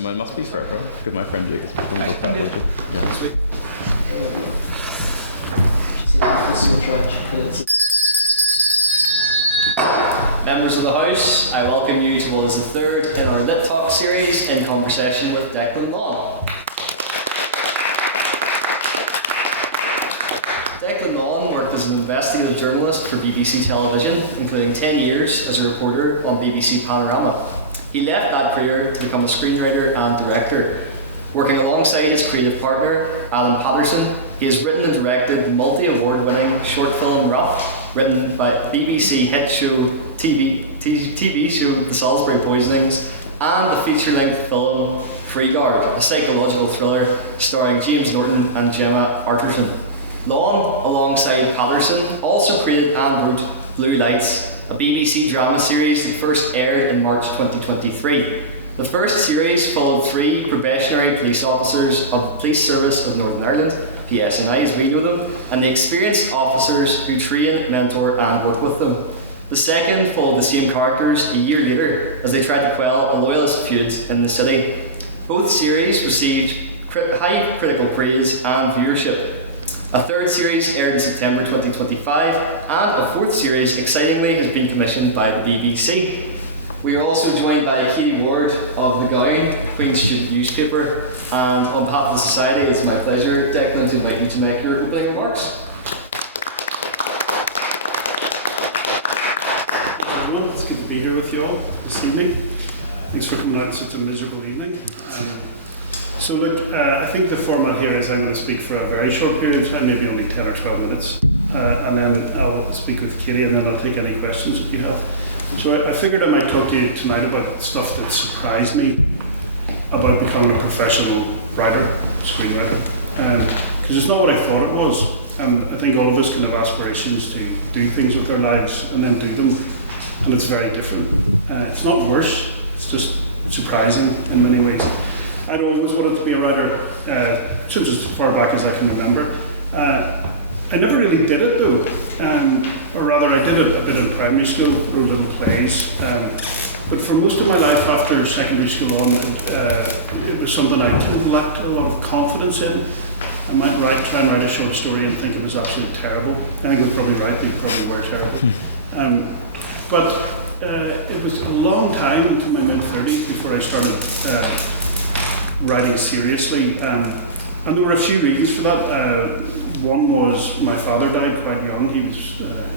Mine must be sorry. Good, my friend Jake. Yeah. Sweet. Members of the House, I welcome you to what is the third in our LitTalk series in conversation with Declan Lawn. Declan Lawn worked as an investigative journalist for BBC Television, including 10 years as a reporter on BBC Panorama. He left that career to become a screenwriter and director. Working alongside his creative partner, Alan Patterson, he has written and directed the multi-award-winning short film Rough, written by BBC hit show TV show The Salisbury Poisonings, and the feature-length film Freeguard, a psychological thriller starring James Norton and Gemma Arterton. Lawn, alongside Patterson, also created and wrote Blue Lights, a BBC drama series that first aired in March 2023. The first series followed 3 probationary police officers of the Police Service of Northern Ireland, PSNI as we know them, and the experienced officers who train, mentor and work with them. The second followed the same characters a year later as they tried to quell a loyalist feud in the city. Both series received high critical praise and viewership. A third series aired in September 2025, and a fourth series, excitingly, has been commissioned by the BBC. We are also joined by Katie Ward of The Gown, Queen's Student newspaper, and on behalf of the Society, it's my pleasure, Declan, to invite you to make your opening remarks. Hello everyone, it's good to be here with you all this evening. Thanks for coming out on such a miserable evening. So look, I think the format here is I'm going to speak for a very short period of time, maybe only 10 or 12 minutes, and then I'll speak with Katie and then I'll take any questions that you have. So I figured I might talk to you tonight about stuff that surprised me about becoming a professional writer, screenwriter, because it's not what I thought it was. I think all of us can have aspirations to do things with our lives and then do them, and it's very different. It's not worse, it's just surprising in many ways. I'd always wanted to be a writer since as far back as I can remember. I never really did it though, or rather I did it a bit in primary school, wrote little plays, but for most of my life after secondary school on, it was something I kind of lacked a lot of confidence in. I might try and write a short story and think it was absolutely terrible. I think it was probably right, they probably were terrible. But it was a long time into my mid-30s before I started writing seriously, and there were a few reasons for that. One was my father died quite young. He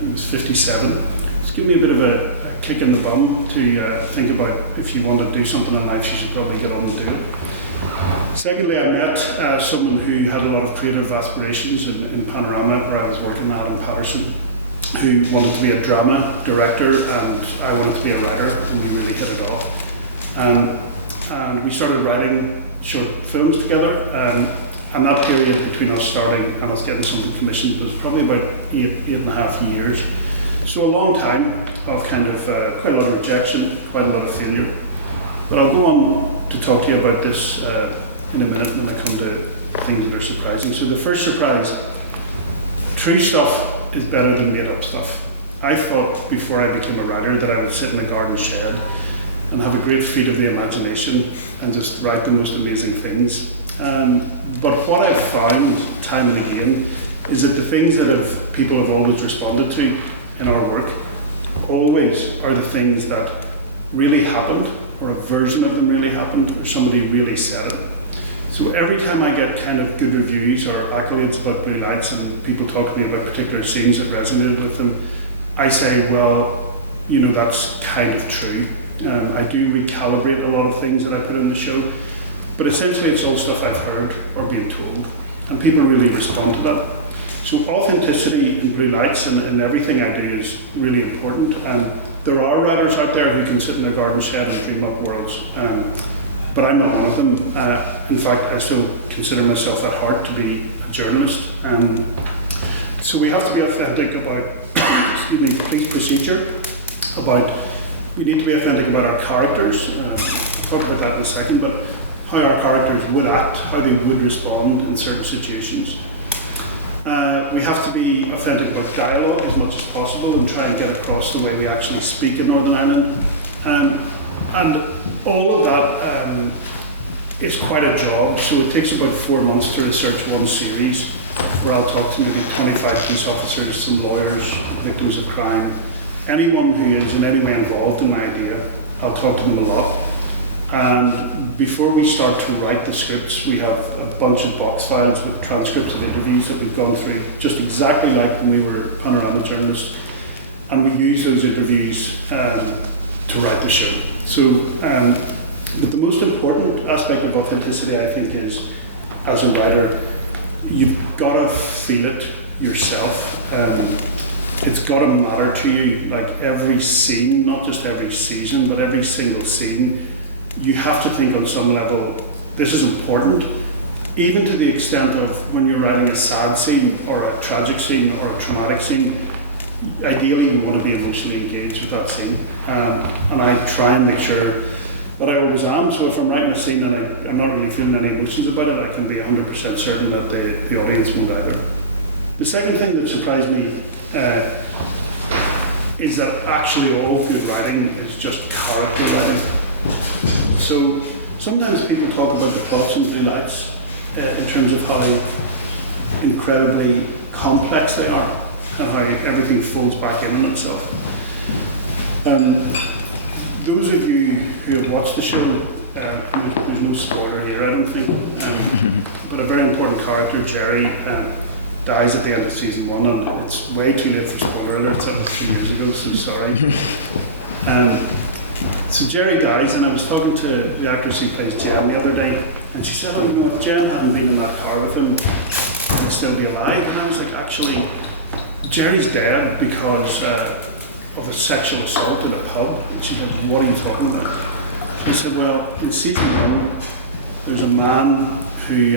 was 57. It's given me a bit of a kick in the bum to think about if you want to do something in life, you should probably get on and do it. Secondly, I met someone who had a lot of creative aspirations in Panorama, where I was working, Alan Patterson, who wanted to be a drama director, and I wanted to be a writer, and we really hit it off. And we started writing short films together. And that period between us starting and us getting something commissioned was probably about eight and a half years. So a long time of kind of quite a lot of rejection, quite a lot of failure. But I'll go on to talk to you about this in a minute when I come to things that are surprising. So the first surprise, true stuff is better than made up stuff. I thought before I became a writer that I would sit in a garden shed and have a great feat of the imagination and just write the most amazing things. But what I've found time and again is that the things that people have always responded to in our work always are the things that really happened, or a version of them really happened, or somebody really said it. So every time I get kind of good reviews or accolades about Blue Lights and people talk to me about particular scenes that resonated with them, I say, well, you know, that's kind of true. I do recalibrate a lot of things that I put in the show. But essentially it's all stuff I've heard or been told, and people really respond to that. So authenticity in Blue Lights and everything I do is really important, and there are writers out there who can sit in their garden shed and dream up worlds, but I'm not one of them. In fact, I still consider myself at heart to be a journalist. So we have to be authentic about police procedure, we need to be authentic about our characters. I'll talk about that in a second, but how our characters would act, how they would respond in certain situations. We have to be authentic about dialogue as much as possible and try and get across the way we actually speak in Northern Ireland. And all of that it's quite a job. So it takes about 4 months to research one series, where I'll talk to maybe 25 police officers, some lawyers, victims of crime, anyone who is in any way involved in my idea. I'll talk to them a lot. And before we start to write the scripts, we have a bunch of box files with transcripts of interviews that we've gone through, just exactly like when we were panorama journalists. And we use those interviews to write the show. So, but the most important aspect of authenticity, I think, is, as a writer, you've got to feel it yourself. It's got to matter to you, like every scene, not just every season, but every single scene. You have to think on some level, this is important, even to the extent of when you're writing a sad scene or a tragic scene or a traumatic scene, ideally you want to be emotionally engaged with that scene. And I try and make sure that I always am. So if I'm writing a scene and I'm not really feeling any emotions about it, I can be 100% certain that the audience won't either. The second thing that surprised me is that actually all good writing is just character writing. So sometimes people talk about the plots and blue lights in terms of how incredibly complex they are and how everything folds back in on itself. Those of you who have watched the show, there's no spoiler here, I don't think, but a very important character, Jerry, dies at the end of season 1, and it's way too late for spoiler alerts. That was 3 years ago, so sorry. So Jerry dies, and I was talking to the actress who plays Jen the other day, and she said, oh, you know, if Jen hadn't been in that car with him, he'd still be alive. And I was like, actually, Jerry's dead because of a sexual assault in a pub. And she said, what are you talking about? She said, well, in season 1, there's a man who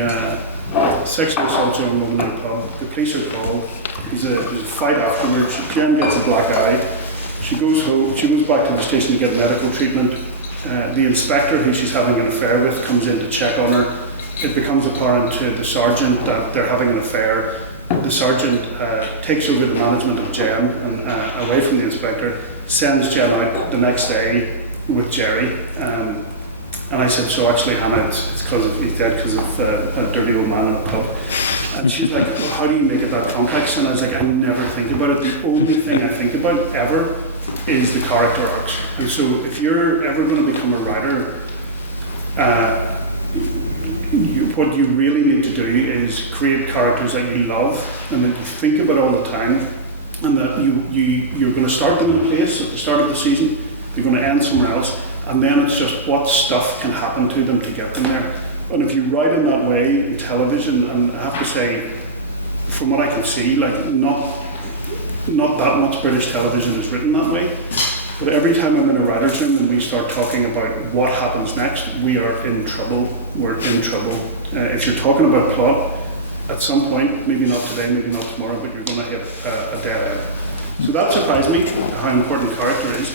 sexually assaults a young woman in a pub. The police are called. There's a fight afterwards. Jen gets a black eye. She goes home. She goes back to the station to get medical treatment. The inspector who she's having an affair with comes in to check on her. It becomes apparent to the sergeant that they're having an affair. The sergeant takes over the management of Jen and away from the inspector, sends Jen out the next day with Jerry. And I said, so actually, Hannah, it's because he's dead because of a dirty old man in a pub. And she's like, well, how do you make it that complex? And I was like, I never think about it. The only thing I think about ever is the character arcs. And so if you're ever going to become a writer, what you really need to do is create characters that you love and that you think about all the time, and that you're going to start them in a place at the start of the season, they're going to end somewhere else, and then it's just what stuff can happen to them to get them there. And if you write in that way in television, and I have to say, from what I can see, like not that much British television is written that way, but every time I'm in a writer's room and we start talking about what happens next, we are in trouble. We're in trouble. If you're talking about plot, at some point, maybe not today, maybe not tomorrow, but you're going to hit a dead end. So that surprised me, how important character is.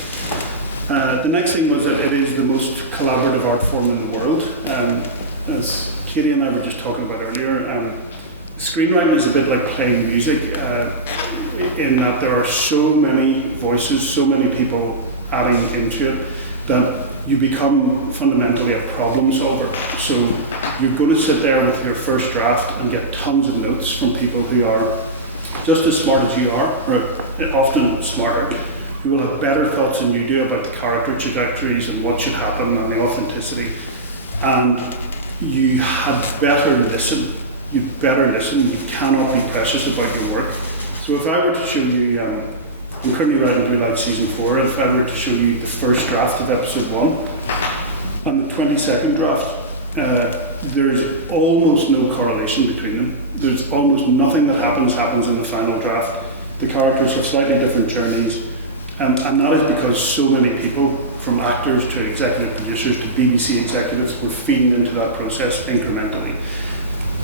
The next thing was that it is the most collaborative art form in the world. As Katie and I were just talking about earlier, screenwriting is a bit like playing music, in that there are so many voices, so many people adding into it, that you become fundamentally a problem solver. So you're going to sit there with your first draft and get tons of notes from people who are just as smart as you are, or often smarter, who will have better thoughts than you do about the character trajectories and what should happen and the authenticity. And you had better listen. You better listen. You cannot be precious about your work. So if I were to show you, I'm currently writing Blue Light Season 4, if I were to show you the first draft of Episode 1 and the 22nd draft, there's almost no correlation between them. There's almost nothing that happens in the final draft. The characters have slightly different journeys, and that is because so many people, from actors to executive producers to BBC executives, were feeding into that process incrementally.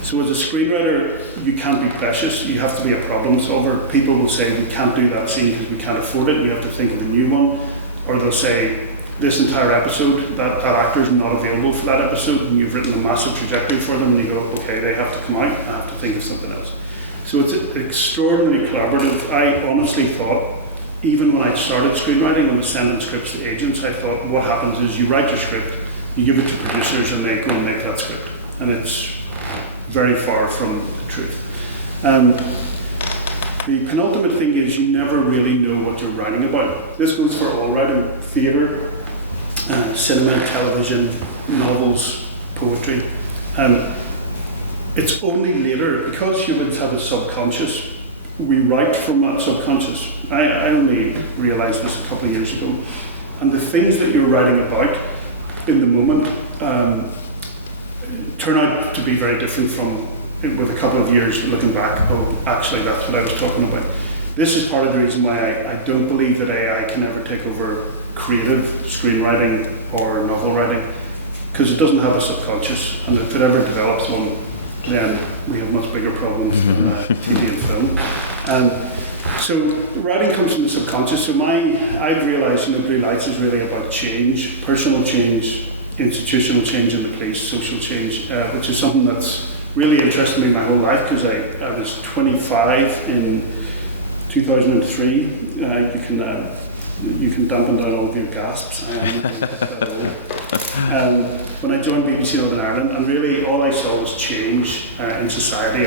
So as a screenwriter, you can't be precious, you have to be a problem solver. People will say, we can't do that scene because we can't afford it, we have to think of a new one. Or they'll say, this entire episode, that actor is not available for that episode, and you've written a massive trajectory for them, and you go, okay, they have to come out, I have to think of something else. So it's extraordinarily collaborative. I honestly thought, even when I started screenwriting and was sending scripts to agents, I thought what happens is you write your script, you give it to producers and they go and make that script. And it's very far from the truth. The penultimate thing is you never really know what you're writing about. This goes for all writing: theatre, cinema, television, novels, poetry. It's only later, because humans have a subconscious, we write from that subconscious. I only realised this a couple of years ago. And the things that you're writing about in the moment turn out to be very different from, with a couple of years looking back, oh, actually that's what I was talking about. This is part of the reason why I don't believe that AI can ever take over creative screenwriting or novel writing, because it doesn't have a subconscious, and if it ever develops one, then we have much bigger problems than TV and film. So writing comes from the subconscious. So I've realised Blue Lights is really about change, personal change, institutional change in the police, social change, which is something that's really interested me my whole life, because I was 25 in 2003. You can dampen down all of your gasps. I am that old. When I joined BBC Northern Ireland, and really all I saw was change in society.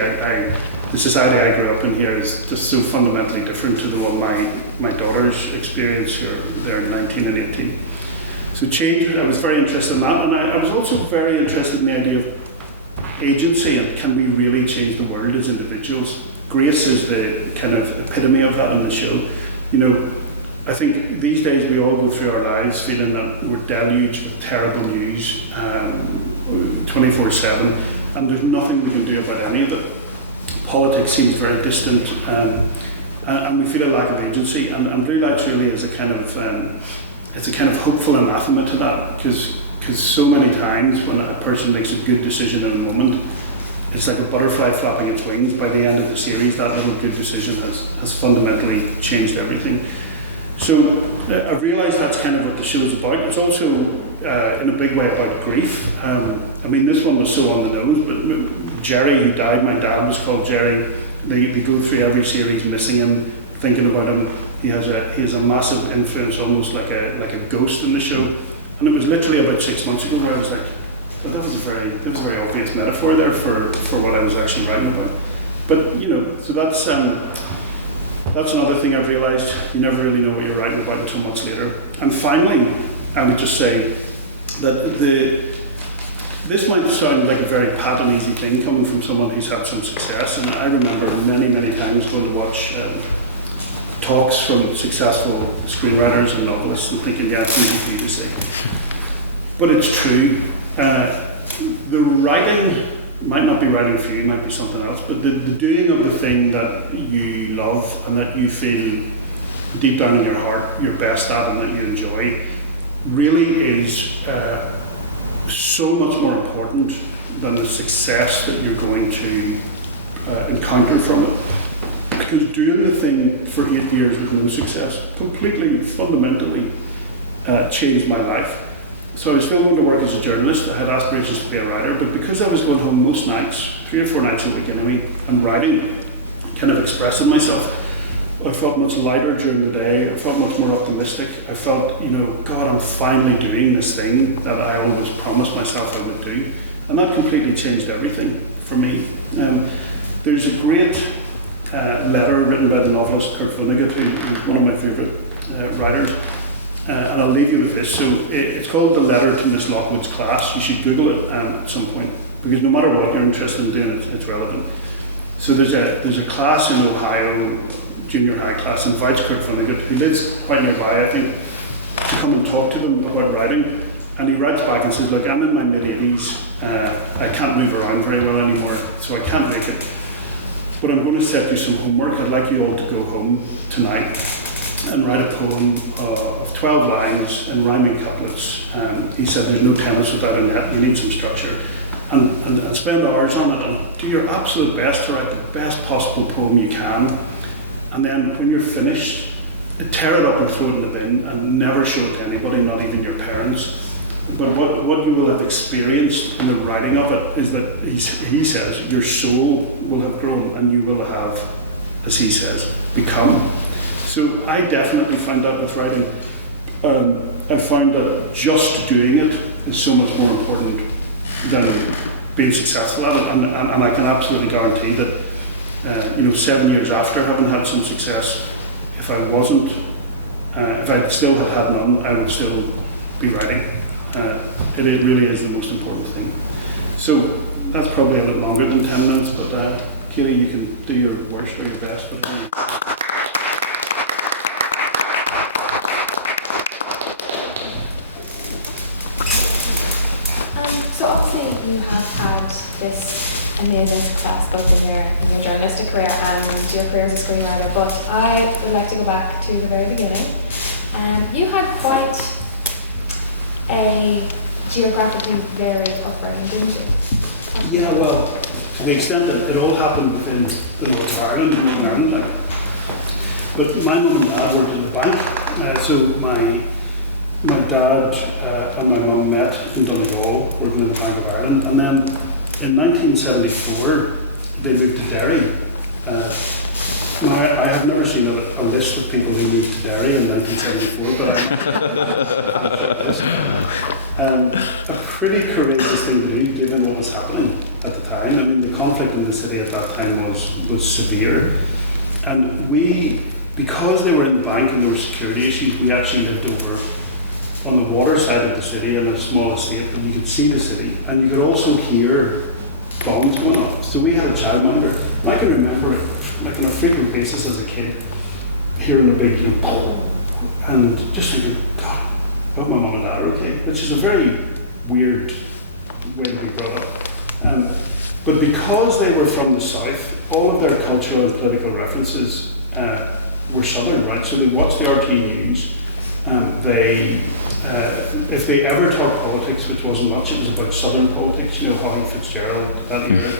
The society I grew up in here is just so fundamentally different to the one my daughters experience here. They're 19 and 18. So change, I was very interested in that, and I was also very interested in the idea of agency, and can we really change the world as individuals? Grace is the kind of epitome of that in the show. You know, I think these days we all go through our lives feeling that we're deluged with terrible news 24/7, and there's nothing we can do about any of it. Politics seems very distant, and we feel a lack of agency. And Blue Lights really is a kind of hopeful anathema to that, because so many times when a person makes a good decision in a moment, it's like a butterfly flapping its wings. By the end of the series, that little good decision has fundamentally changed everything. So I've realised that's kind of what the show's about. It's also, in a big way, about grief. I mean, this one was so on the nose, but Jerry, who died, my dad was called Jerry. They go through every series missing him, thinking about him. He has a massive influence, almost like a ghost in the show. And it was literally about 6 months ago where I was like, well, that was a very obvious metaphor there for what I was actually writing about. But you know, so that's another thing I've realised. You never really know what you're writing about until much later. And finally, I would just say that this might sound like a very pat and easy thing coming from someone who's had some success. And I remember many times going to watch talks from successful screenwriters and novelists and thinking, yeah, it's easy for you to say. But it's true. The writing might not be writing for you, it might be something else, but the doing of the thing that you love and that you feel deep down in your heart you're best at and that you enjoy really is so much more important than the success that you're going to encounter from it. Because doing the thing for 8 years with no success completely, fundamentally changed my life. So I was still going to work as a journalist. I had aspirations to be a writer, but because I was going home most nights, 3 or 4 nights a week anyway, and writing, kind of expressing myself, I felt much lighter during the day. I felt much more optimistic. I felt, you know, God, I'm finally doing this thing that I always promised myself I would do. And that completely changed everything for me. There's a great letter written by the novelist Kurt Vonnegut, who is one of my favourite writers. And I'll leave you with this. So it's called The Letter to Miss Lockwood's Class. You should Google it at some point, because no matter what you're interested in doing, it's relevant. So there's a class in Ohio, junior high class, invites Kurt Vonnegut, who lives quite nearby, I think, to come and talk to them about writing. And he writes back and says, look, I'm in my mid-80s. I can't move around very well anymore, so I can't make it. But I'm going to set you some homework. I'd like you all to go home tonight and write a poem of 12 lines in rhyming couplets. He said there's no tennis without a net, you need some structure. And spend hours on it and do your absolute best to write the best possible poem you can. And then when you're finished, tear it up and throw it in the bin and never show it to anybody, not even your parents. But what you will have experienced in the writing of it is that he says your soul will have grown and you will have, as he says, become. So I definitely find that with writing. I found that just doing it is so much more important than being successful at it. And I can absolutely guarantee that, 7 years after having had some success, if I wasn't, if I still had none, I would still be writing. It really is the most important thing. So that's probably a bit longer than 10 minutes, but Kaylee, you can do your worst or your best. So obviously you have had this amazing success both in your journalistic career and your career as a screenwriter, but I would like to go back to the very beginning. You had quite a geographically varied upbringing, didn't you? Yeah, well, to the extent that it all happened within the north of Ireland, Northern Ireland. But my mum and dad worked in the bank, so my dad and my mum met in Donegal, working in the Bank of Ireland, and then in 1974 they moved to Derry. Now, I have never seen a list of people who moved to Derry in 1974, but a pretty courageous thing to do given what was happening at the time. I mean, the conflict in the city at that time was severe, and because they were in the bank and there were security issues, we actually lived over on the water side of the city in a small estate, and you could see the city, and you could also hear bombs going off. So we had a childminder, and I can remember it like on a frequent basis as a kid, hearing a big boom, and just thinking, God, I hope my mum and dad are okay, which is a very weird way to be brought up. But because they were from the south, all of their cultural and political references were southern, right? So they watched the RT news. If they ever talked politics, which wasn't much, it was about southern politics, Holly Fitzgerald, that era.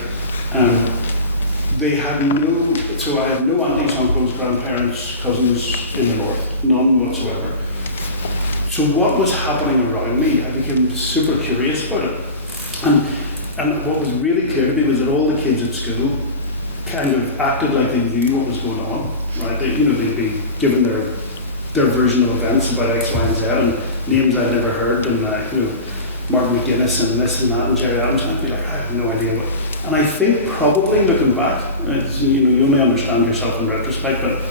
So I had no aunties, uncles, grandparents, cousins in the north, none whatsoever. So what was happening around me, I became super curious about it. And what was really clear to me was that all the kids at school kind of acted like they knew what was going on, right? They'd be given their version of events about X, Y, and Z, and names I'd never heard, and Martin McGuinness and this and that and Jerry Adams, and I'd be like, I have no idea what. And I think probably looking back, you only understand yourself in retrospect, but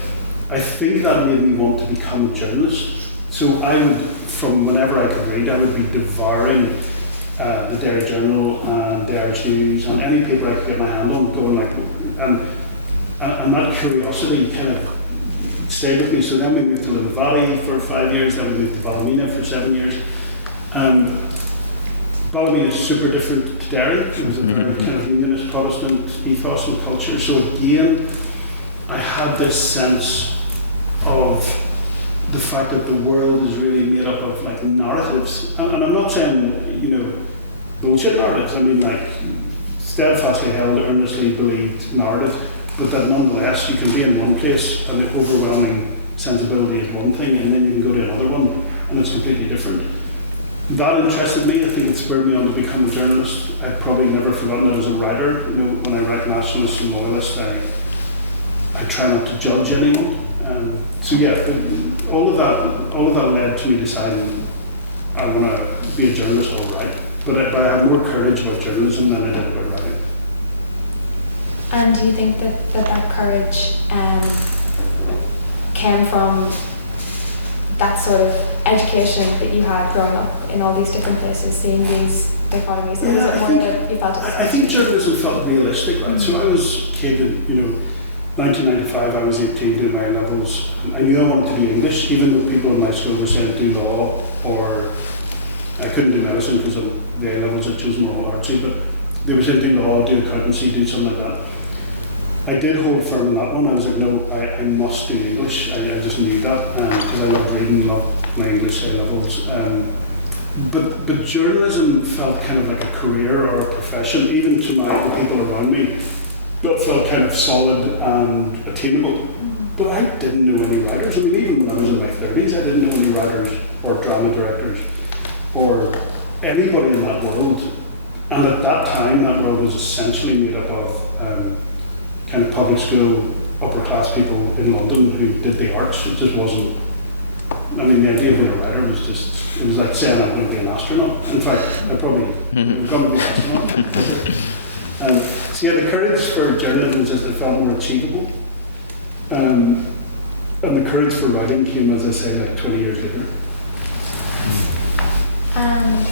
I think that made me want to become a journalist. So I would, from whenever I could read, I would be devouring the Derry Journal and the Irish News and any paper I could get my hand on, going like, and that curiosity kind of stayed with me. So then we moved to Limavady for 5 years, then we moved to Ballymena for 7 years. Ballymena is super different to Derry. It was a very kind of unionist Protestant ethos and culture. So again, I had this sense of the fact that the world is really made up of like narratives. And I'm not saying, bullshit narratives. I mean, like steadfastly held, earnestly believed narratives, but that nonetheless you can be in one place and the overwhelming sensibility is one thing, and then you can go to another one and it's completely different. That interested me. I think it spurred me on to become a journalist. I'd probably never forgotten that as a writer. When I write nationalist and loyalist, I try not to judge anyone. So yeah, all of that led to me deciding I want to be a journalist, all right. But I had more courage about journalism than I did about writing. And do you think that courage came from that sort of education that you had growing up in all these different places, seeing these dichotomies? Yeah, I think journalism felt realistic, right? So I was a kid in, 1995, I was 18 doing my A-levels. I knew I wanted to do English, even though people in my school were saying do law, or I couldn't do medicine because of the A-levels. I chose more artsy, but they were saying do law, do accountancy, do something like that. I did hold firm in that one. I was like, no, I must do English. I just knew that because I loved reading, loved my English A-levels. But journalism felt kind of like a career or a profession, even to the people around me. That felt kind of solid and attainable. But I didn't know any writers. I mean, even when I was in my 30s, I didn't know any writers or drama directors or anybody in that world. And at that time, that world was essentially made up of kind of public school, upper class people in London who did the arts. It just wasn't I mean, the idea of being a writer was just, it was like saying I'm going to be an astronaut. In fact, I probably am going to be an astronaut. So yeah, the courage for journalism was just, it felt more achievable. And the courage for writing came, as I say, like 20 years later. And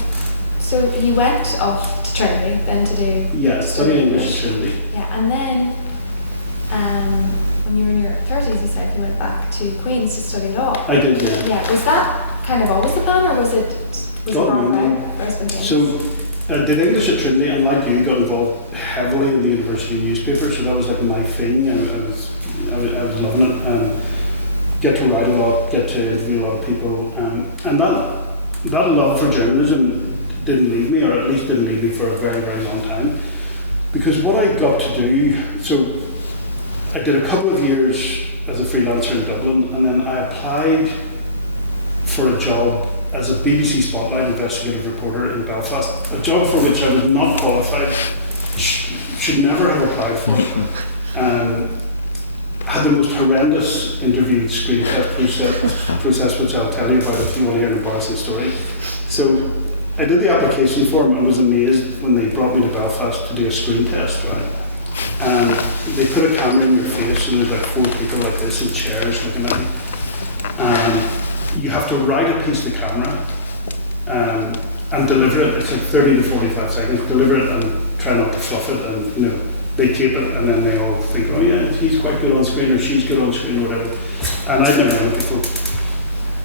so you went off to Trinity then to do... Yeah, studying English at Trinity. Yeah, and then when you were in your 30s, you said you went back to Queen's to study law. I did, yeah. Yeah, was that kind of always the plan, or was it wrong way, or spontaneous? So I did English at Trinity, and like you, got involved heavily in the university newspaper, so that was like my thing. I was loving it. Get to write a lot, get to interview a lot of people, and that love for journalism didn't leave me, or at least didn't leave me for a very, very long time. Because what I got to do, so I did a couple of years as a freelancer in Dublin, and then I applied for a job as a BBC Spotlight investigative reporter in Belfast, a job for which I was not qualified, should never have applied for. Had the most horrendous interview screen test process, which I'll tell you about if you want to hear an embarrassing story. So I did the application form and was amazed when they brought me to Belfast to do a screen test, right? And they put a camera in your face, and there's like 4 people like this in chairs looking at you. And you have to write a piece to camera and deliver it. It's like 30 to 45 seconds. Deliver it and try not to fluff it, and you know, they tape it, and then they all think, oh yeah, he's quite good on screen, or she's good on screen, or whatever. And I'd never done it before.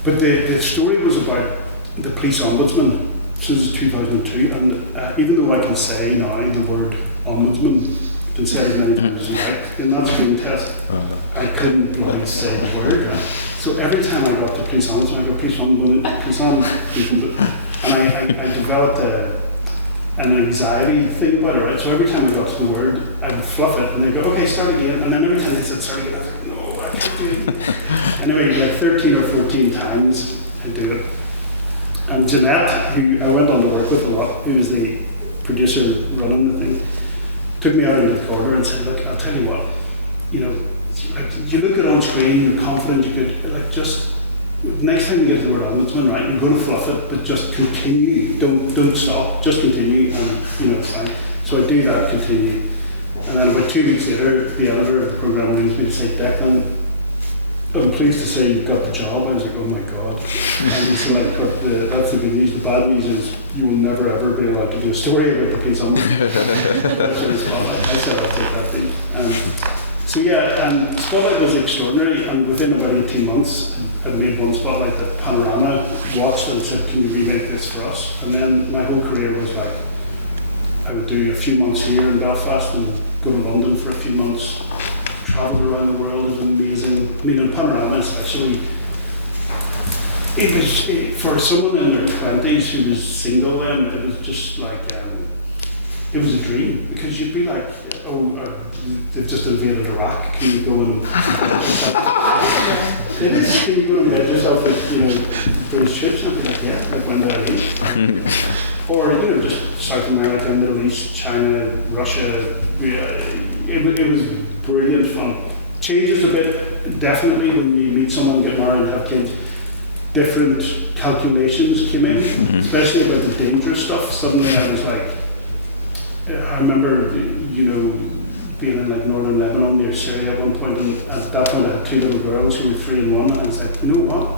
But the story was about the police ombudsman since 2002, and even though I can say now the word ombudsman, I can say it as many times as you like, in that screen test, I couldn't bloody say the word. Right? So every time I got to police ombudsman, I go, police ombudsman, police ombudsman, and I developed an anxiety thing about it, right? So every time I got to the word, I would fluff it, and they'd go, okay, start again. And then every time they said start again, I was like, no, I can't do it. Anyway, like 13 or 14 times, I'd do it. And Jeanette, who I went on to work with a lot, who was the producer running the thing, took me out into the corner and said, look, I'll tell you what, you know, like, you look at it on screen, you're confident, you could, like, just, next time you get to the word ombudsman, right, you're going to fluff it, but just continue. Don't stop. Just continue, and you know it's fine. So I do that, continue, and then about 2 weeks later, the editor of the programme rings me to say, Declan, I'm pleased to say you've got the job. I was like, oh my god. And he said, like, but that's the good news. The bad news is you will never ever be allowed to do a story about the police ombudsman. That's what it's Spotlight. I said I'll take that thing. So yeah, and Spotlight was extraordinary, and within about 18 months, I'd made one Spotlight that Panorama watched and said, can you remake this for us? And then my whole career was like, I would do a few months here in Belfast and go to London for a few months, travelled around the world. It was amazing. I mean, in Panorama especially, it was, for someone in their 20s who was single then, it was just like, it was a dream, because you'd be like, they've just invaded Iraq, can you go and it is, can you go and embed yourself with, you know, British troops? And I'd be like, yeah, like when did I leave? Or, you know, just South America, Middle East, China, Russia. It was brilliant fun. Changes a bit, definitely, when you meet someone, get married and have kids. Different calculations came in, especially about the dangerous stuff. Suddenly I was like, I remember, you know, being in like northern Lebanon near Syria at one point, and at that point I had 2 little girls who were 3 and 1, and I was like, you know what?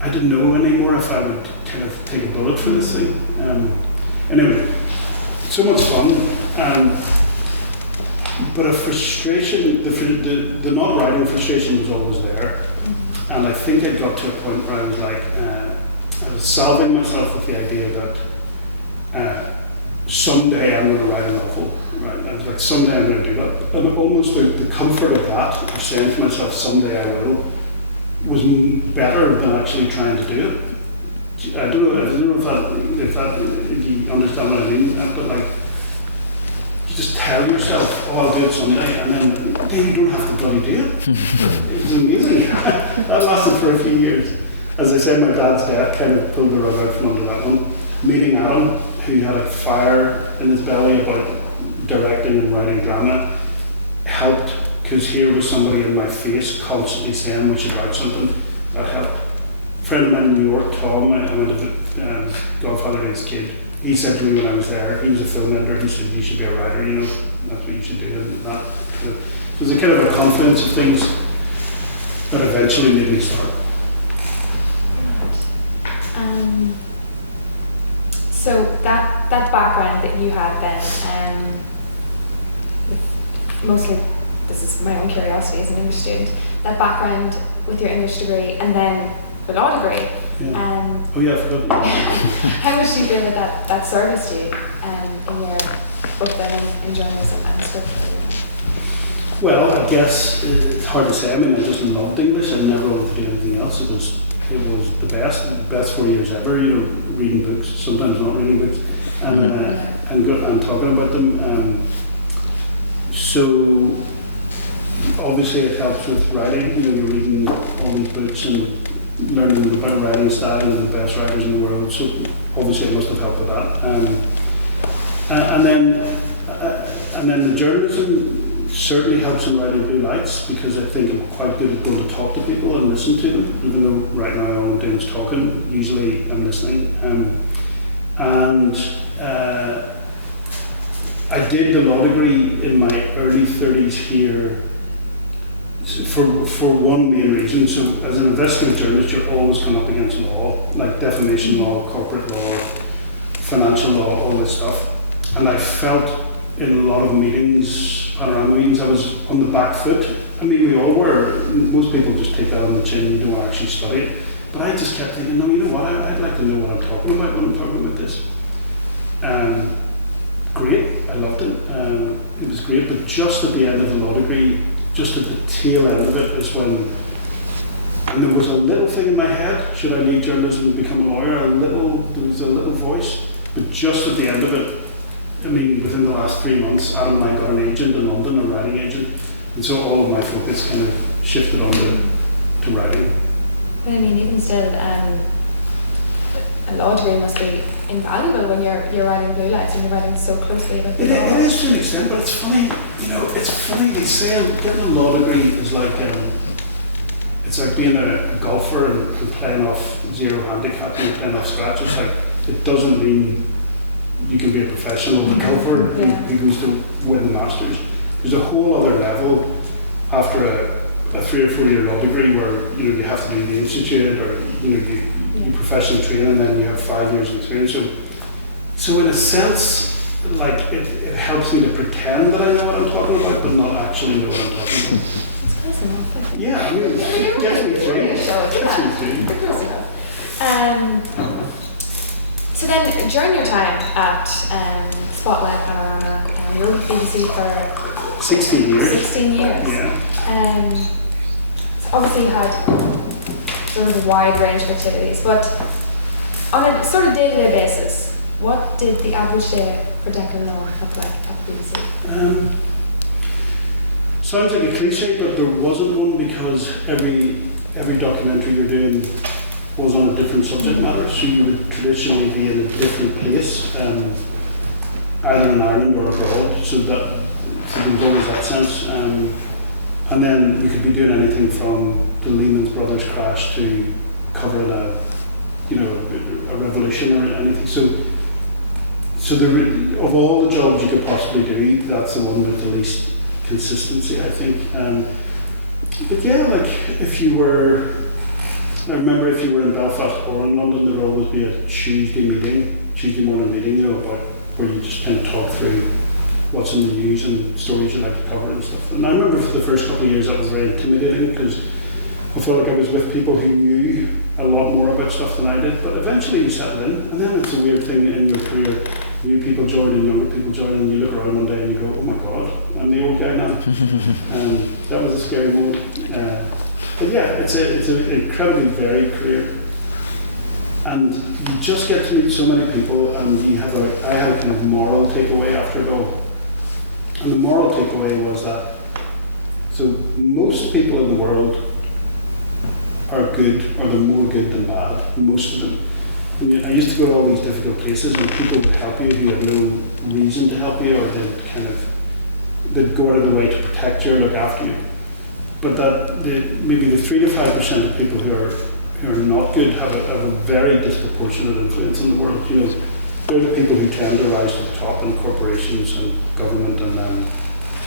I didn't know anymore if I would kind of take a bullet for this thing. Anyway, so much fun, but a frustration, the not writing frustration was always there, and I think I got to a point where I was like, I was salving myself with the idea that someday I'm going to write a novel, right? I was like, someday I'm going to do that. And almost the comfort of that, of saying to myself, someday I will, was better than actually trying to do it. I don't know if you understand what I mean, but like, you just tell yourself, oh, I'll do it someday, and then you don't have to bloody do it. It was amazing. That lasted for a few years. As I said, my dad's death kind of pulled the rug out from under that one. Meeting Adam, who had a fire in his belly about directing and writing drama, helped, because here was somebody in my face constantly saying we should write something. That helped. friend of mine in New York, Tom, I went to Godfather Day's kid. He said to me when I was there, he was a film editor, he said, you should be a writer, you know, that's what you should do. And that kind of, it was a kind of a confluence of things that eventually made me start. So that background that you had then, mostly, this is my own curiosity as an English student, that background with your English degree and then the law degree. Yeah. Oh yeah, I forgot. How much do you feel that serviced you in your book then in journalism and scripture? Well, I guess it's hard to say. I mean, I just loved English. I never wanted to do anything else. It was the best 4 years ever. You know, reading books, sometimes not reading books, and talking about them. So obviously it helps with writing. You know, you're reading all these books and learning about writing style and the best writers in the world. So obviously it must have helped with that. And then the journalism certainly helps in writing blue lights, because I think I'm quite good at going to talk to people and listen to them, even though right now all I'm doing is talking. Usually I'm listening. I did the law degree in my early 30s here for one main reason. So as an investigative journalist, you're always coming up against law, like defamation law, corporate law, financial law, all this stuff. And I felt in a lot of meetings, panorama meetings, I was on the back foot. I mean, we all were. Most people just take that on the chin, you don't actually study it. But I just kept thinking, no, you know what, I'd like to know what I'm talking about when I'm talking about this. Great, I loved it. It was great, but just at the end of the law degree, just at the tail end of it is when, and there was a little thing in my head, should I leave journalism and become a lawyer? There was a little voice, but just at the end of it, I mean, within the last 3 months, Adam and I got an agent in London, a writing agent, and so all of my focus kind of shifted on to writing. But I mean, even still, a law degree must be invaluable when you're writing blue lights and you're writing so closely about the law. It is to an extent, but it's funny, you know, it's funny they say getting a law degree is like, it's like being a golfer and playing off zero handicap and playing off scratch. It's like, it doesn't mean you can be a professional golfer who goes to win the Masters. There's a whole other level after a 3 or 4 year law degree where, you know, you have to do the institute, or, you know, you professional train, and then you have 5 years of experience. So in a sense, like, it helps me to pretend that I know what I'm talking about, but not actually know what I'm talking about. It's close enough, I think. Yeah, I mean, it gets me through. Close enough. So then, during your time at Spotlight Panorama, you were with BBC for 16 years. 16 years. Yeah. So obviously you had sort of a wide range of activities, but on a sort of day-to-day basis, what did the average day for Declan Lawn look like at the BBC? Sounds like a cliche, but there wasn't one, because every documentary you're doing was on a different subject matter, so you would traditionally be in a different place, either in Ireland or abroad, so there was always that sense. And then you could be doing anything from the Lehman Brothers crash to covering a revolution or anything. So of all the jobs you could possibly do, that's the one with the least consistency, I think. But yeah, like I remember if you were in Belfast or in London, there would always be a Tuesday morning meeting, you know, about where you just kind of talk through what's in the news and stories you'd like to cover and stuff. And I remember for the first couple of years that was very intimidating, because I felt like I was with people who knew a lot more about stuff than I did, but eventually you settle in, and then it's a weird thing in your career. New people join and younger people join, and you look around one day and you go, oh my God, I'm the old guy now. And that was a scary moment. But yeah, it's an incredibly varied career. And you just get to meet so many people, and I had a kind of moral takeaway after it all. And the moral takeaway was that, so most people in the world are good, or they're more good than bad, most of them. And I used to go to all these difficult places, and people would help you who had no reason to help you, or they'd go out of their way to protect you or look after you. But that maybe the 3 to 5% of people who who are not good have a very disproportionate influence on the world. You know, they're the people who tend to rise to the top in corporations and government and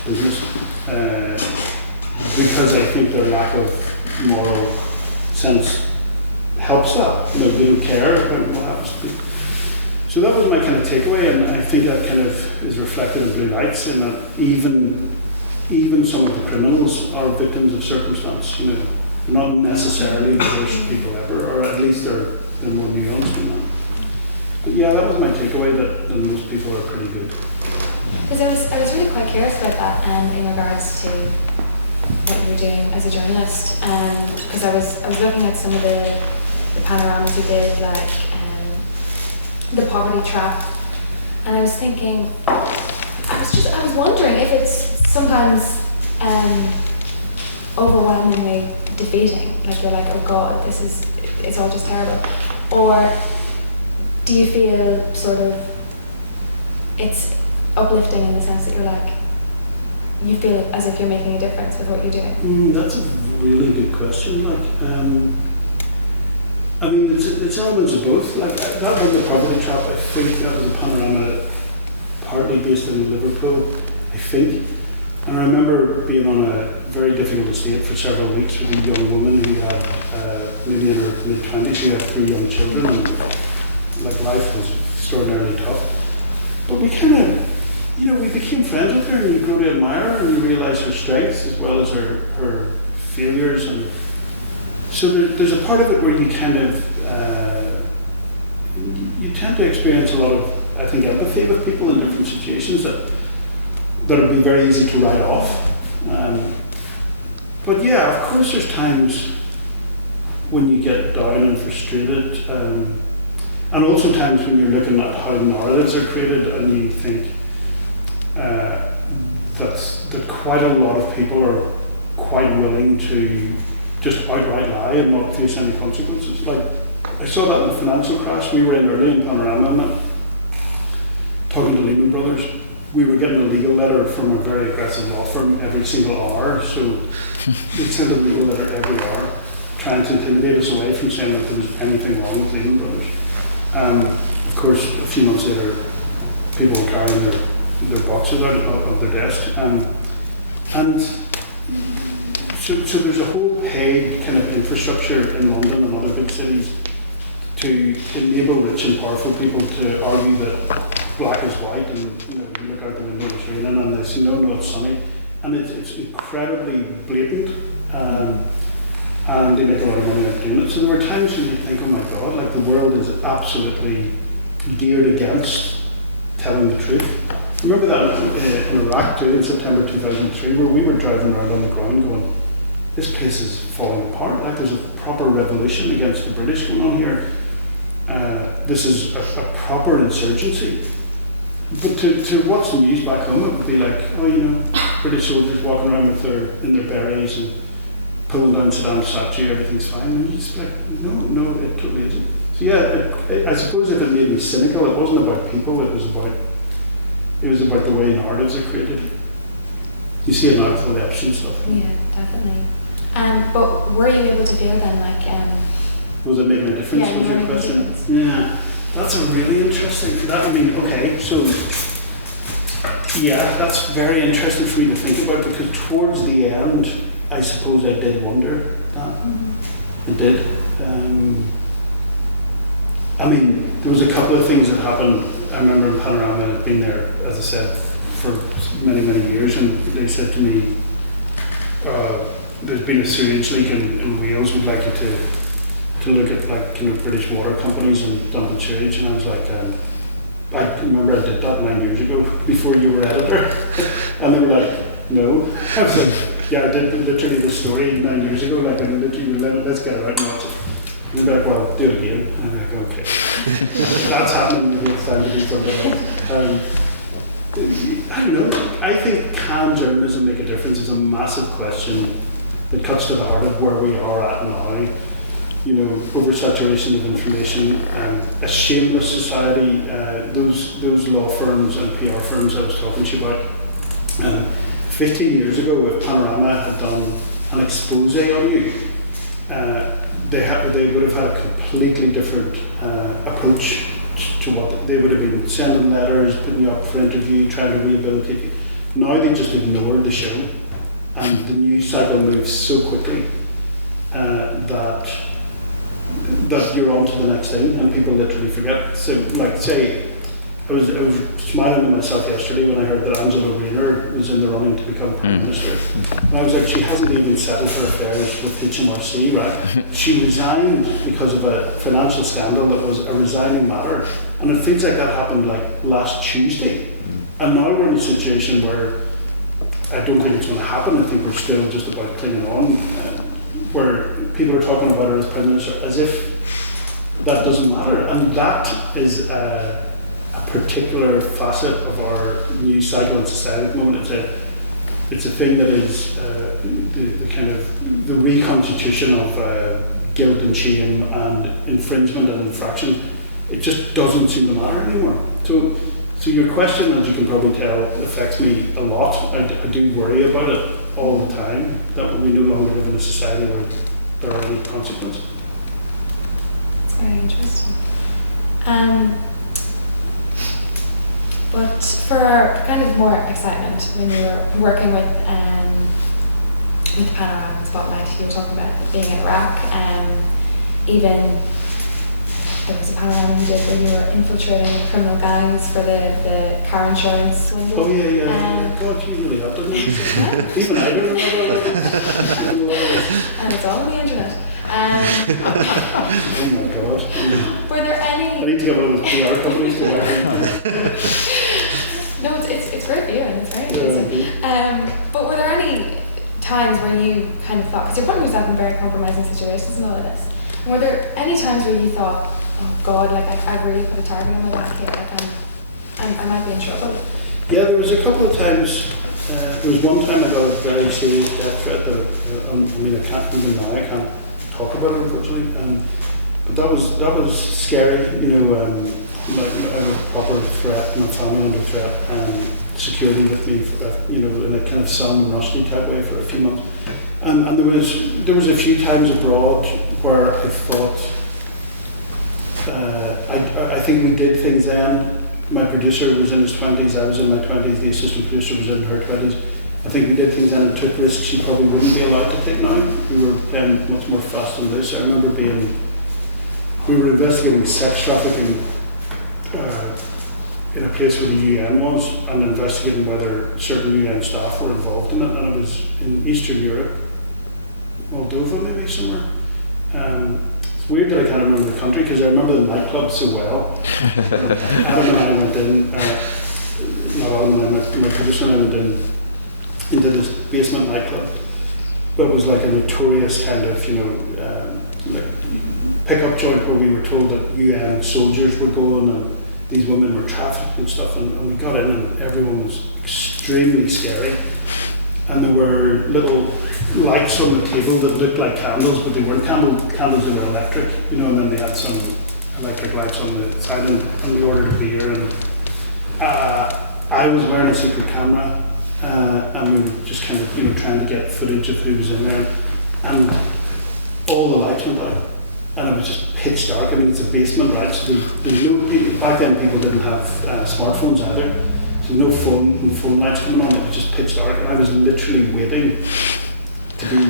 business, because I think their lack of moral sense helps that. You know, they don't care about what happens to people. So that was my kind of takeaway, and I think that kind of is reflected in Blue Lights, in that even some of the criminals are victims of circumstance. You know, they're not necessarily the worst people ever, or at least they're more nuanced than that. But yeah, that was my takeaway, that most people are pretty good. Because I was really quite curious about that in regards to what you were doing as a journalist. Because I was looking at some of the panoramas you did, like the poverty trap, and I was thinking, I was wondering if it's sometimes overwhelmingly defeating. Like you're like, oh God, it's all just terrible, or do you feel sort of it's uplifting in the sense that you're like, you feel as if you're making a difference with what you're doing? That's a really good question. I mean, it's elements of both. Like that one, the poverty trap, I think that was a panorama partly based in Liverpool, I think. And I remember being on a very difficult estate for several weeks with a young woman who had, maybe in her mid-20s, she had 3 young children, and like life was extraordinarily tough. But we kind of, you know, we became friends with her, and you grow to admire her, and you realise her strengths as well as her failures. And so there's a part of it where you kind of, you tend to experience a lot of, I think, empathy with people in different situations that would be very easy to write off. But yeah, of course there's times when you get down and frustrated, and also times when you're looking at how narratives are created and you think that quite a lot of people are quite willing to just outright lie and not face any consequences. Like, I saw that in the financial crash. We were in early in Panorama and that, talking to Lehman Brothers. We were getting a legal letter from a very aggressive law firm every single hour, so they'd send a legal letter every hour, trying to intimidate us away from saying that there was anything wrong with Lehman Brothers. Of course, a few months later, people were carrying their boxes out of their desk. And so there's a whole paid kind of infrastructure in London and other big cities to enable rich and powerful people to argue that black is white, and you look out the window, it's raining, and they say, no, it's sunny. And it's incredibly blatant, and they make a lot of money out of doing it. So there were times when you think, oh my God, like the world is absolutely geared against telling the truth. I remember that in Iraq too, in September 2003, where we were driving around on the ground going, this place is falling apart, like there's a proper revolution against the British going on here. This is a proper insurgency. But to watch the news back home, it would be like, oh, British soldiers walking around in their berets and pulling down Saddam's statue, everything's fine. And you just be like, no, it totally isn't. So yeah, I suppose if it made me cynical, it wasn't about people, it was about the way narratives are created. You see it now with all the Epstein stuff. Yeah, definitely. But were you able to feel then, like... was it making a difference, was your question? Yeah, that's a really interesting... so... Yeah, that's very interesting for me to think about, because towards the end, I suppose I did wonder that. Mm-hmm. I did. There was a couple of things that happened. I remember in Panorama, I'd been there, as I said, for many, many years, and they said to me, there's been a sewage leak in Wales, we'd like you to look at British water companies and dumping sewage. And I was like, I remember I did that 9 years ago before you were editor. And they were like, no. I was like, yeah, I did literally this story 9 years ago, and literally, let's get it out and watch it. And they'd be like, well, do it again. And I'm like, okay. That's happening, maybe it's time to do something else. I don't know. I think, can journalism make a difference is a massive question that cuts to the heart of where we are at now. Oversaturation of information, a shameless society, those law firms and PR firms I was talking to you about. 15 years ago, if Panorama had done an expose on you, they would have had a completely different approach to what they would have been sending letters, putting you up for interview, trying to rehabilitate you. Now they just ignore the show, and the news cycle moves so quickly that you're on to the next thing, and people literally forget. So, like, say, I was smiling to myself yesterday when I heard that Angela Rayner was in the running to become Prime Minister. And I was like, she hasn't even settled her affairs with HMRC, right? She resigned because of a financial scandal that was a resigning matter. And it feels like that happened like last Tuesday. And now we're in a situation where I don't think it's going to happen. I think we're still just about clinging on, where people are talking about her as Prime Minister as if that doesn't matter. And that is a particular facet of our news cycle in society at the moment. It's a thing that is the kind of the reconstitution of guilt and shame and infringement and infraction. It just doesn't seem to matter anymore. So your question, as you can probably tell, affects me a lot. I do worry about it all the time, that we no longer live in a society where there are any consequences. It's very interesting. But for kind of more excitement, when you were working with Panorama Spotlight, you were talking about being in Iraq, even there was a panorama you did where you were infiltrating criminal gangs for the car insurance swindle. Oh yeah. God, you really have done that. Even I don't remember all that. And it's all on the internet. Oh my God. Were there any? I need to get one of those PR companies to work with. No, it's great for you and it's very amazing. But were there any times where you kind of thought, because you're putting yourself in very compromising situations and all of this, were there any times where you thought, oh God, like I've really put a target on my back here, I might be in trouble? Yeah, there was a couple of times. There was one time I got a very serious death threat that I can't even now. I can't talk about it, unfortunately. But that was scary. Like a proper threat, my family under threat, and security with me, in a kind of Salman Rushdie type way for a few months. And there was a few times abroad where I thought, I think we did things then. My producer was in his 20s, I was in my 20s, the assistant producer was in her 20s. I think we did things then and took risks she probably wouldn't be allowed to take now. We were playing much more fast and loose. I remember we were investigating sex trafficking in a place where the UN was, and investigating whether certain UN staff were involved in it, and it was in Eastern Europe, Moldova maybe somewhere. It's weird that I can't remember the country because I remember the nightclub so well. Adam and I went in, not Adam and I, my producer and I went into this basement nightclub that was like a notorious kind of, like pickup joint where we were told that UN soldiers were going and these women were trafficked and stuff, and we got in and everyone was extremely scary. And there were little lights on the table that looked like candles, but they weren't candles, they were electric, and then they had some electric lights on the side, and we ordered a beer, and I was wearing a secret camera, and we were just kind of, trying to get footage of who was in there, and all the lights went out. And it was just pitch dark. I mean, it's a basement, right? So there's no, back then people didn't have smartphones either. So no phone lights coming on. It was just pitch dark. And I was literally waiting to be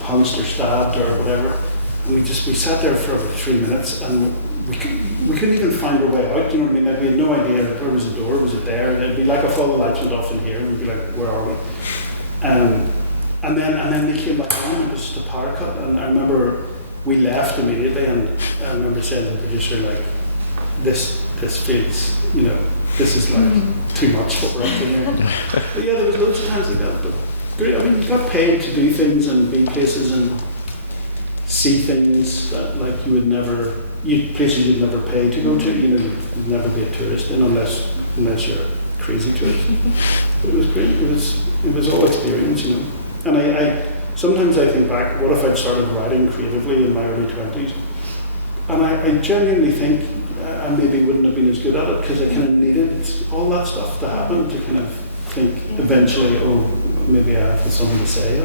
punched or stabbed or whatever. And we sat there for about 3 minutes, and we couldn't even find our way out. You know what I mean? Like, we had no idea where was the door. Was it there? It'd be like if all the lights went off in here. We'd be like, where are we? And then they came back on. It was just a power cut. And I remember we left immediately, and I remember saying to the producer, like, this feels, this is like too much what we're up to here. But yeah, there was loads of times like that. But great. I mean, you got paid to do things and be places and see things that like you would never, places you'd never pay to go to. You'd never be a tourist in unless you're a crazy tourist. But it was great. It was all experience, And I sometimes I think back, what if I'd started writing creatively in my early 20s? And I genuinely think I maybe wouldn't have been as good at it because I kind of needed all that stuff to happen to kind of think eventually, oh, maybe I have something to say.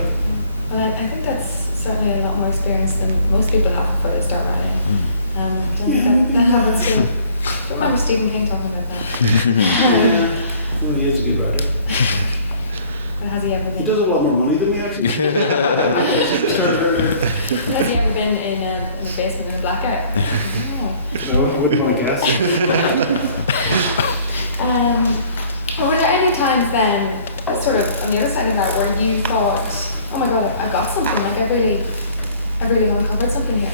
Well, I think that's certainly a lot more experience than most people have before they start writing. That happens too. I remember Stephen King talking about that. Yeah. Well, he is a good writer. But has he ever been? He does a lot more money than me, actually. Started earlier. Has he ever been in the basement in a blackout? No, I wouldn't want to guess. Or were there any times then, sort of on the other side of that, where you thought, oh my god, I got something, like I really uncovered something here?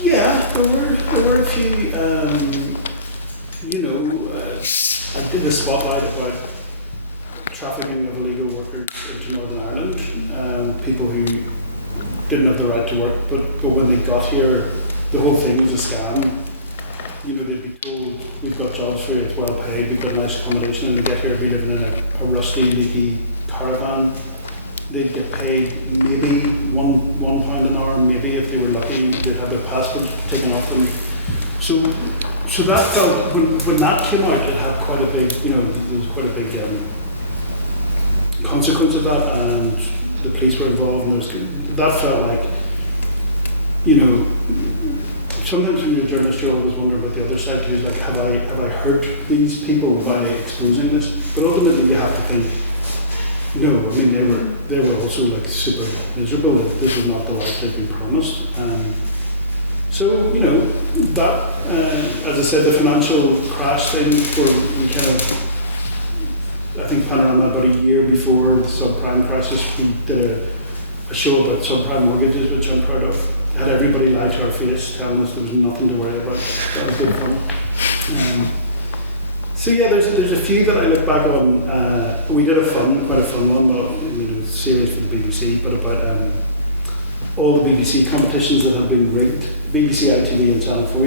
Yeah, there were a few, I did a spotlight about trafficking of illegal workers into Northern Ireland, people who didn't have the right to work, but when they got here, the whole thing was a scam. You know, they'd be told, we've got jobs for you, it's well paid, we've got nice accommodation, and they get here, be living in a rusty, leaky caravan. They'd get paid maybe £1 an hour, maybe if they were lucky, they'd have their passport taken off them. So that felt, when that came out, it had quite a big, there was quite a big consequence of that, and the police were involved, and that felt like, sometimes when you're a journalist, you're always wondering about the other side too. Is like, have I hurt these people by exposing this? But ultimately, you have to think, no. I mean, they were also like super miserable. That this was not the life they'd been promised. So that, as I said, the financial crash thing, where we kind of, I think Panorama about a year before the subprime crisis, we did a show about subprime mortgages, which I'm proud of. Had everybody lie to our face, telling us there was nothing to worry about. That was good fun. So yeah, there's a few that I look back on. We did quite a fun one, but it was serious for the BBC, but about all the BBC competitions that had been rigged, BBC, ITV, and Channel 4,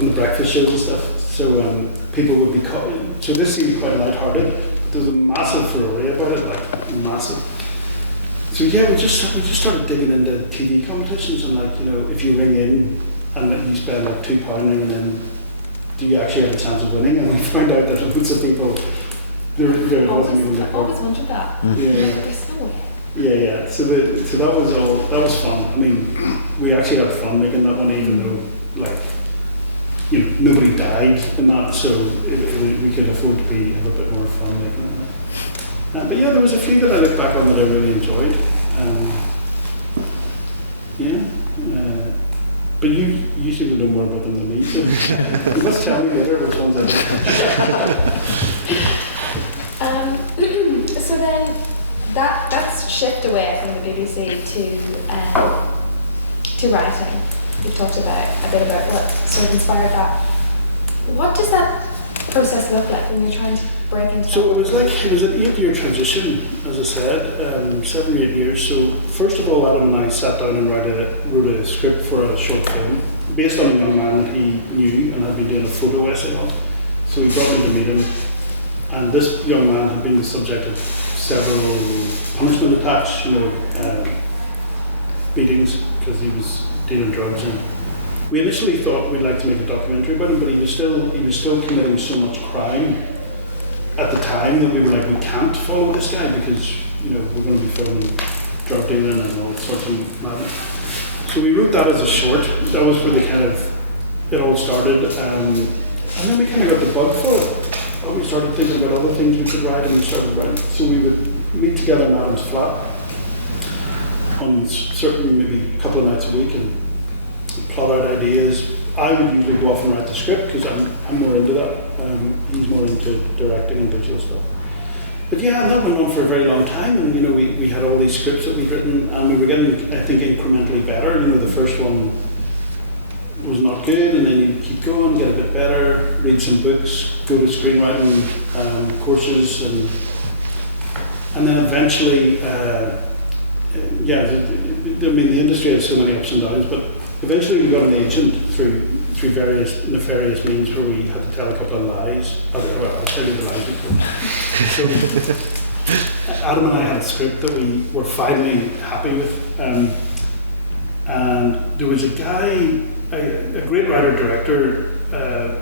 on the breakfast shows and stuff. So people would be caught. So this seemed quite lighthearted, but there was a massive furore about it, like massive. So yeah, we just started digging into TV competitions, and if you ring in and you spend like £2 ringing in, do you actually have a chance of winning? And we found out that loads of people there wasn't even I always wondered that. Yeah. There's no way. Yeah. So that was fun. I mean, we actually had fun making that one, even though nobody died in that, so we could afford to have a bit more fun making it. But yeah, there was a few that I look back on that I really enjoyed. But you seem to know more about them than me, so you must tell me later which ones I know. So then, that's shift away from the BBC to writing. You've talked about a bit about what sort of inspired that. What does that process look like when you're trying to break into? So it was an 8-year transition, as I said, 7 or 8 years. So first of all, Adam and I sat down and wrote a script for a short film based on a young man that he knew and had been doing a photo essay on. So he brought me to meet him, and this young man had been the subject of several punishment attacks, beatings, because he was dealing drugs. And we initially thought we'd like to make a documentary about him, but he was still committing so much crime at the time that we were like, we can't follow this guy because we're going to be filming drug dealing and all sorts of madness. So we wrote that as a short. That was where it all started, and then we kind of got the bug for it. And we started thinking about other things we could write, and we started writing. So we would meet together in Adam's flat on certain, maybe a couple of nights a week, and plot out ideas. I would usually go off and write the script because I'm more into that. He's more into directing and visual stuff. But yeah, that went on for a very long time, and we had all these scripts that we'd written, and we were getting, I think, incrementally better. The first one was not good, and then you keep going, get a bit better, read some books, go to screenwriting courses, and then eventually, the industry has so many ups and downs, but eventually we got an agent through various nefarious means where we had to tell a couple of lies. I'll tell you the lies before. So Adam and I had a script that we were finally happy with, and there was a guy, a great writer-director,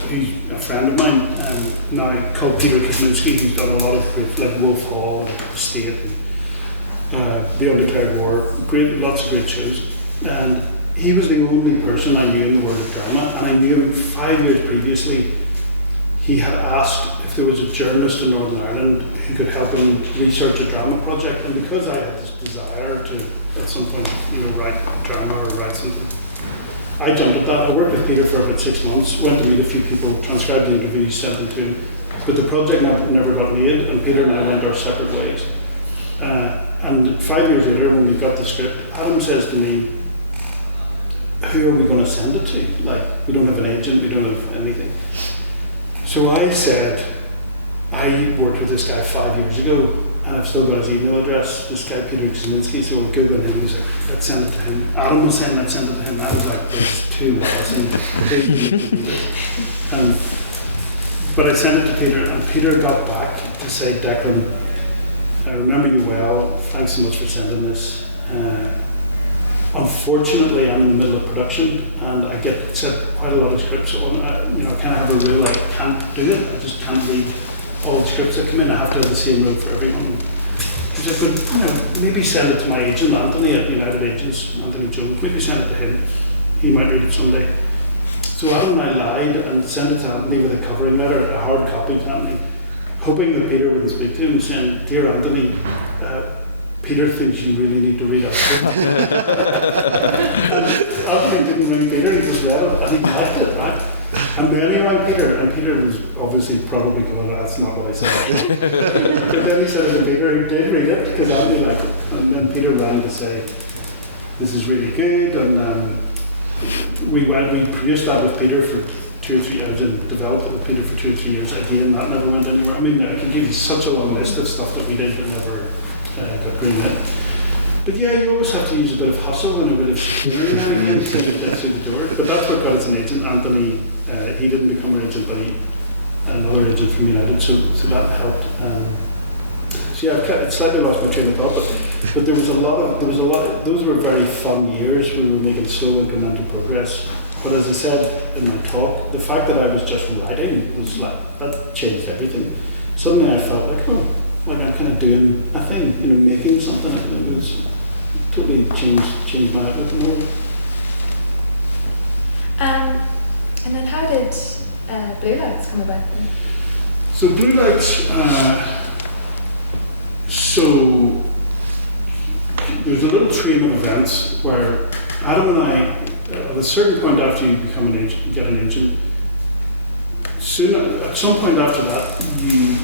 who's a friend of mine now, called Peter Kuzminski, who's done a lot of great, like Wolf Hall, State. The Undeclared War, lots of great shows. And he was the only person I knew in the world of drama, and I knew him 5 years previously. He had asked if there was a journalist in Northern Ireland who could help him research a drama project, and because I had this desire to, at some point, write drama or write something, I jumped at that. I worked with Peter for about 6 months, went to meet a few people, transcribed the interviews, sent them to him, but the project never got made, and Peter and I went our separate ways. And 5 years later, when we got the script, Adam says to me, who are we going to send it to? Like, we don't have an agent, we don't have anything. So I said, I worked with this guy 5 years ago, and I've still got his email address, this guy Peter Kaczynski, so we'll Google him. He's like, let's send it to him. Adam was saying, let's send it to him. I was like, there's too much. But I sent it to Peter, and Peter got back to say, Declan, I remember you well, thanks so much for sending this. Unfortunately, I'm in the middle of production, and I get sent quite a lot of scripts on. I kind of have a rule, I can't do it. I just can't read all the scripts that come in. I have to have the same rule for everyone. He said, but maybe send it to my agent, Anthony, at United Agents, Anthony Jones. Maybe send it to him. He might read it someday. So Adam and I lied and sent it to Anthony with a covering letter, a hard copy to Anthony, hoping that Peter wouldn't speak to him, saying, Dear Anthony, Peter thinks you really need to read our script. And Anthony didn't ring Peter, he just read it, and he typed it, right? And then he rang Peter, and Peter was obviously probably going, that's not what I said. But then he said it to Peter, who did read it, because Anthony liked it. And then Peter rang to say, this is really good, and we produced that with Peter for 2 or 3 years, and developed it with Peter for 2 or 3 years. Again, that never went anywhere. I mean, I can give you such a long list of stuff that we did that never got greenlit. But yeah, you always have to use a bit of hustle and a bit of security now and again to get through the door. But that's what got us an agent. Anthony, he didn't become an agent, but another agent from United, so that helped. So yeah, I've slightly lost my train of thought, but there was a lot. Those were very fun years when we were making slow incremental progress. But as I said in my talk, the fact that I was just writing was like, that changed everything. Suddenly I felt like, like I'm kind of doing a thing, making something. It was totally changed my outlook on the world. And then how did Blue Lights come about? So Blue Lights, so there was a little train of events where Adam and I, at a certain point after you become an agent, you get an agent. Soon, at some point after that,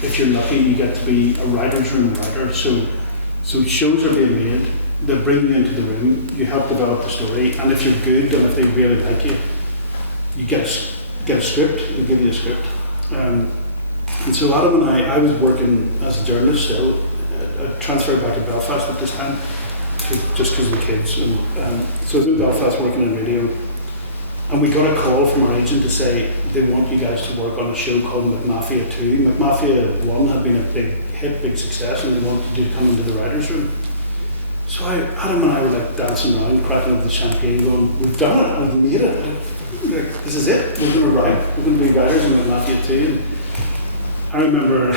if you're lucky, you get to be a writer's room writer. So shows are being made. They bring you into the room. You help develop the story, and if you're good and if they really like you, you get a script. They give you a script. And so Adam and I was working as a journalist still. I transferred back to Belfast at this time, just because of the kids. So I was in Belfast working in radio. And we got a call from our agent to say they want you guys to work on a show called McMafia 2. McMafia 1 had been a big hit, big success, and they wanted you to come into the writer's room. So Adam and I were like dancing around, cracking up the champagne, going, we've done it, we've made it. Like, this is it, we're going to write, we're going to be writers in McMafia 2. And I remember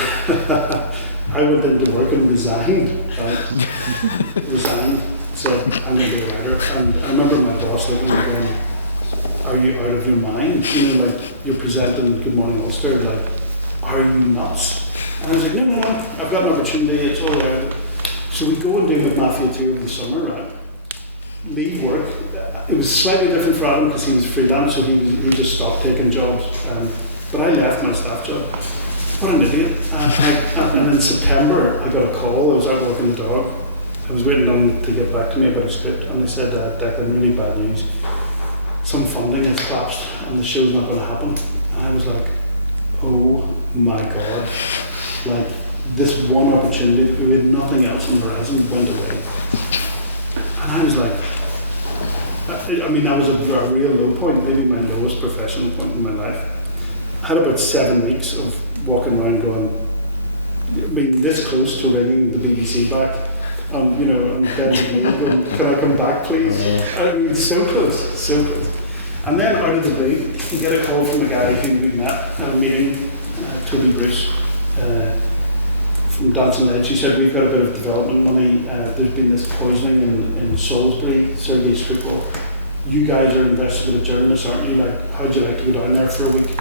I went into work and resigned, said, I'm going to be a writer. And I remember my boss looking at me going, are you out of your mind? Like you're presenting Good Morning Ulster, like, are you nuts? And I was like, no, I've got an opportunity, it's all there. So we go and do McMafia 2 over the summer, right? Leave work. It was slightly different for Adam because he was freelance, so he just stopped taking jobs. But I left my staff job. What an idiot. And in September, I got a call. I was out walking the dog. I was waiting on them to get back to me about a script, and they said, Declan, really bad news. Some funding has collapsed and the show's not going to happen. And I was like, oh my God. Like, this one opportunity that we had nothing else on the horizon went away. And I was like, I mean, that was a real low point, maybe my lowest professional point in my life. I had about 7 weeks of walking around going, I mean, this close to ringing the BBC back. And bending me going, can I come back please? Yeah. I mean, so close. And then out of the blue, you get a call from a guy who we met at a meeting, Toby Bruce, from Dancing Lead. She said, we've got a bit of development money. There's been this poisoning in Salisbury, Sergei Skripal. You guys are investigative journalists, aren't you? Like, how'd you like to go down there for a week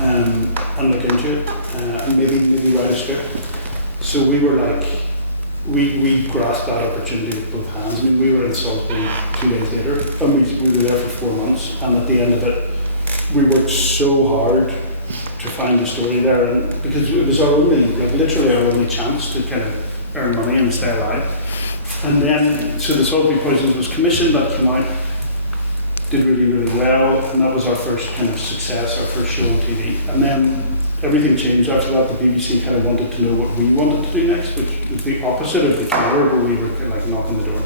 and look into it and maybe write a script? So we were like, we grasped that opportunity with both hands. I mean, we were in Salisbury 2 days later, and we were there for 4 months, and at the end of it, we worked so hard to find a story there, and because it was our only, like literally our only chance to kind of earn money and stay alive. And then, so the Salisbury Poisons was commissioned, that came out, did really, really well, and that was our first kind of success, our first show on TV. And then everything changed after that. The BBC kind of wanted to know what we wanted to do next, which was the opposite of the tour, where we were kind of like knocking the door.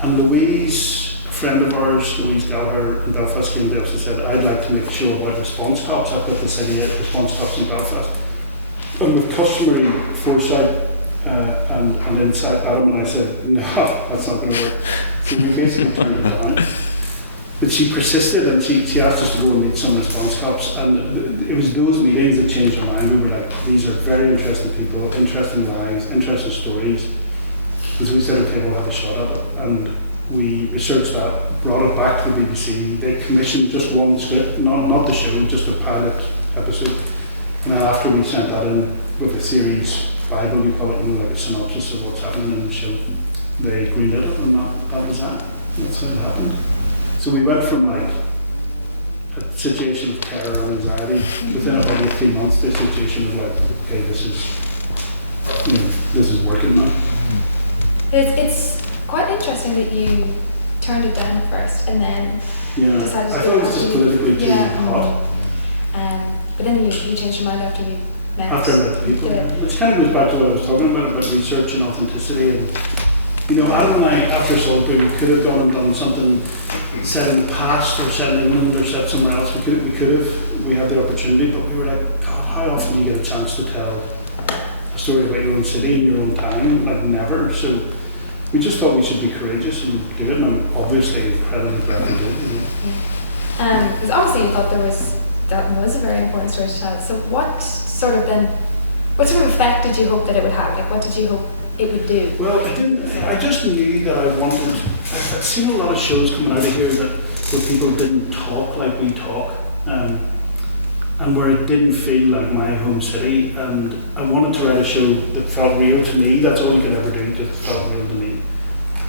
And Louise, a friend of ours, Louise Gallagher in Belfast, came to us and said, I'd like to make a show about response cops. I've got this idea of response cops in Belfast. And with customary foresight and insight, Adam and I said, no, that's not going to work. So we basically turned it down. But she persisted, and she asked us to go and meet some response cops, and it was those meetings that changed our mind. We were like, these are very interesting people, interesting lives, interesting stories. And so we said, okay, we'll have a shot at it. And we researched that, brought it back to the BBC. They commissioned just one script, not the show, just a pilot episode. And then after we sent that in with a series Bible, you call it, like a synopsis of what's happening in the show, they greenlit it, and that was that. That's how it happened. So we went from like a situation of terror and anxiety within about 18 months to a situation of like, okay, this is working now. It's quite interesting that you turned it down at first and then decided to I thought it was just politically too hot. But then you changed your mind after you met. After I met the people, which kind of goes back to what I was talking about research and authenticity. And Adam and I, after Salisbury, we could have gone and done something set in the past or set in England or set somewhere else. We had the opportunity, but we were like, God, how often do you get a chance to tell a story about your own city in your own time? Like, never. So we just thought we should be courageous and do it, and I'm obviously incredibly glad we did. Because obviously you thought that was a very important story to tell. So what sort of effect did you hope that it would have? Like, what did you hope it would do? Well, I just knew that I wanted. I've seen a lot of shows coming out of here where people didn't talk like we talk, and where it didn't feel like my home city. And I wanted to write a show that felt real to me. That's all you could ever do, just felt real to me.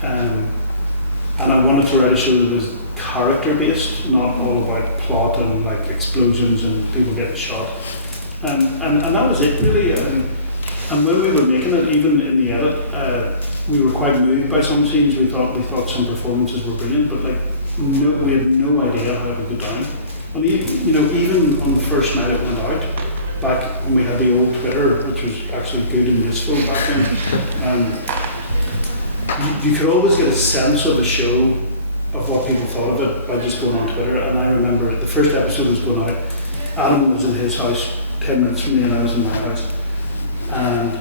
And I wanted to write a show that was character based, not all about plot and like explosions and people getting shot. And that was it really. And when we were making it, even in the edit, we were quite moved by some scenes. We thought some performances were brilliant, but we had no idea how it would go down. And even on the first night it went out, back when we had the old Twitter, which was actually good and useful back then, you could always get a sense of the show, of what people thought of it by just going on Twitter. And I remember the first episode was going out. Adam was in his house 10 minutes from me, and I was in my house. And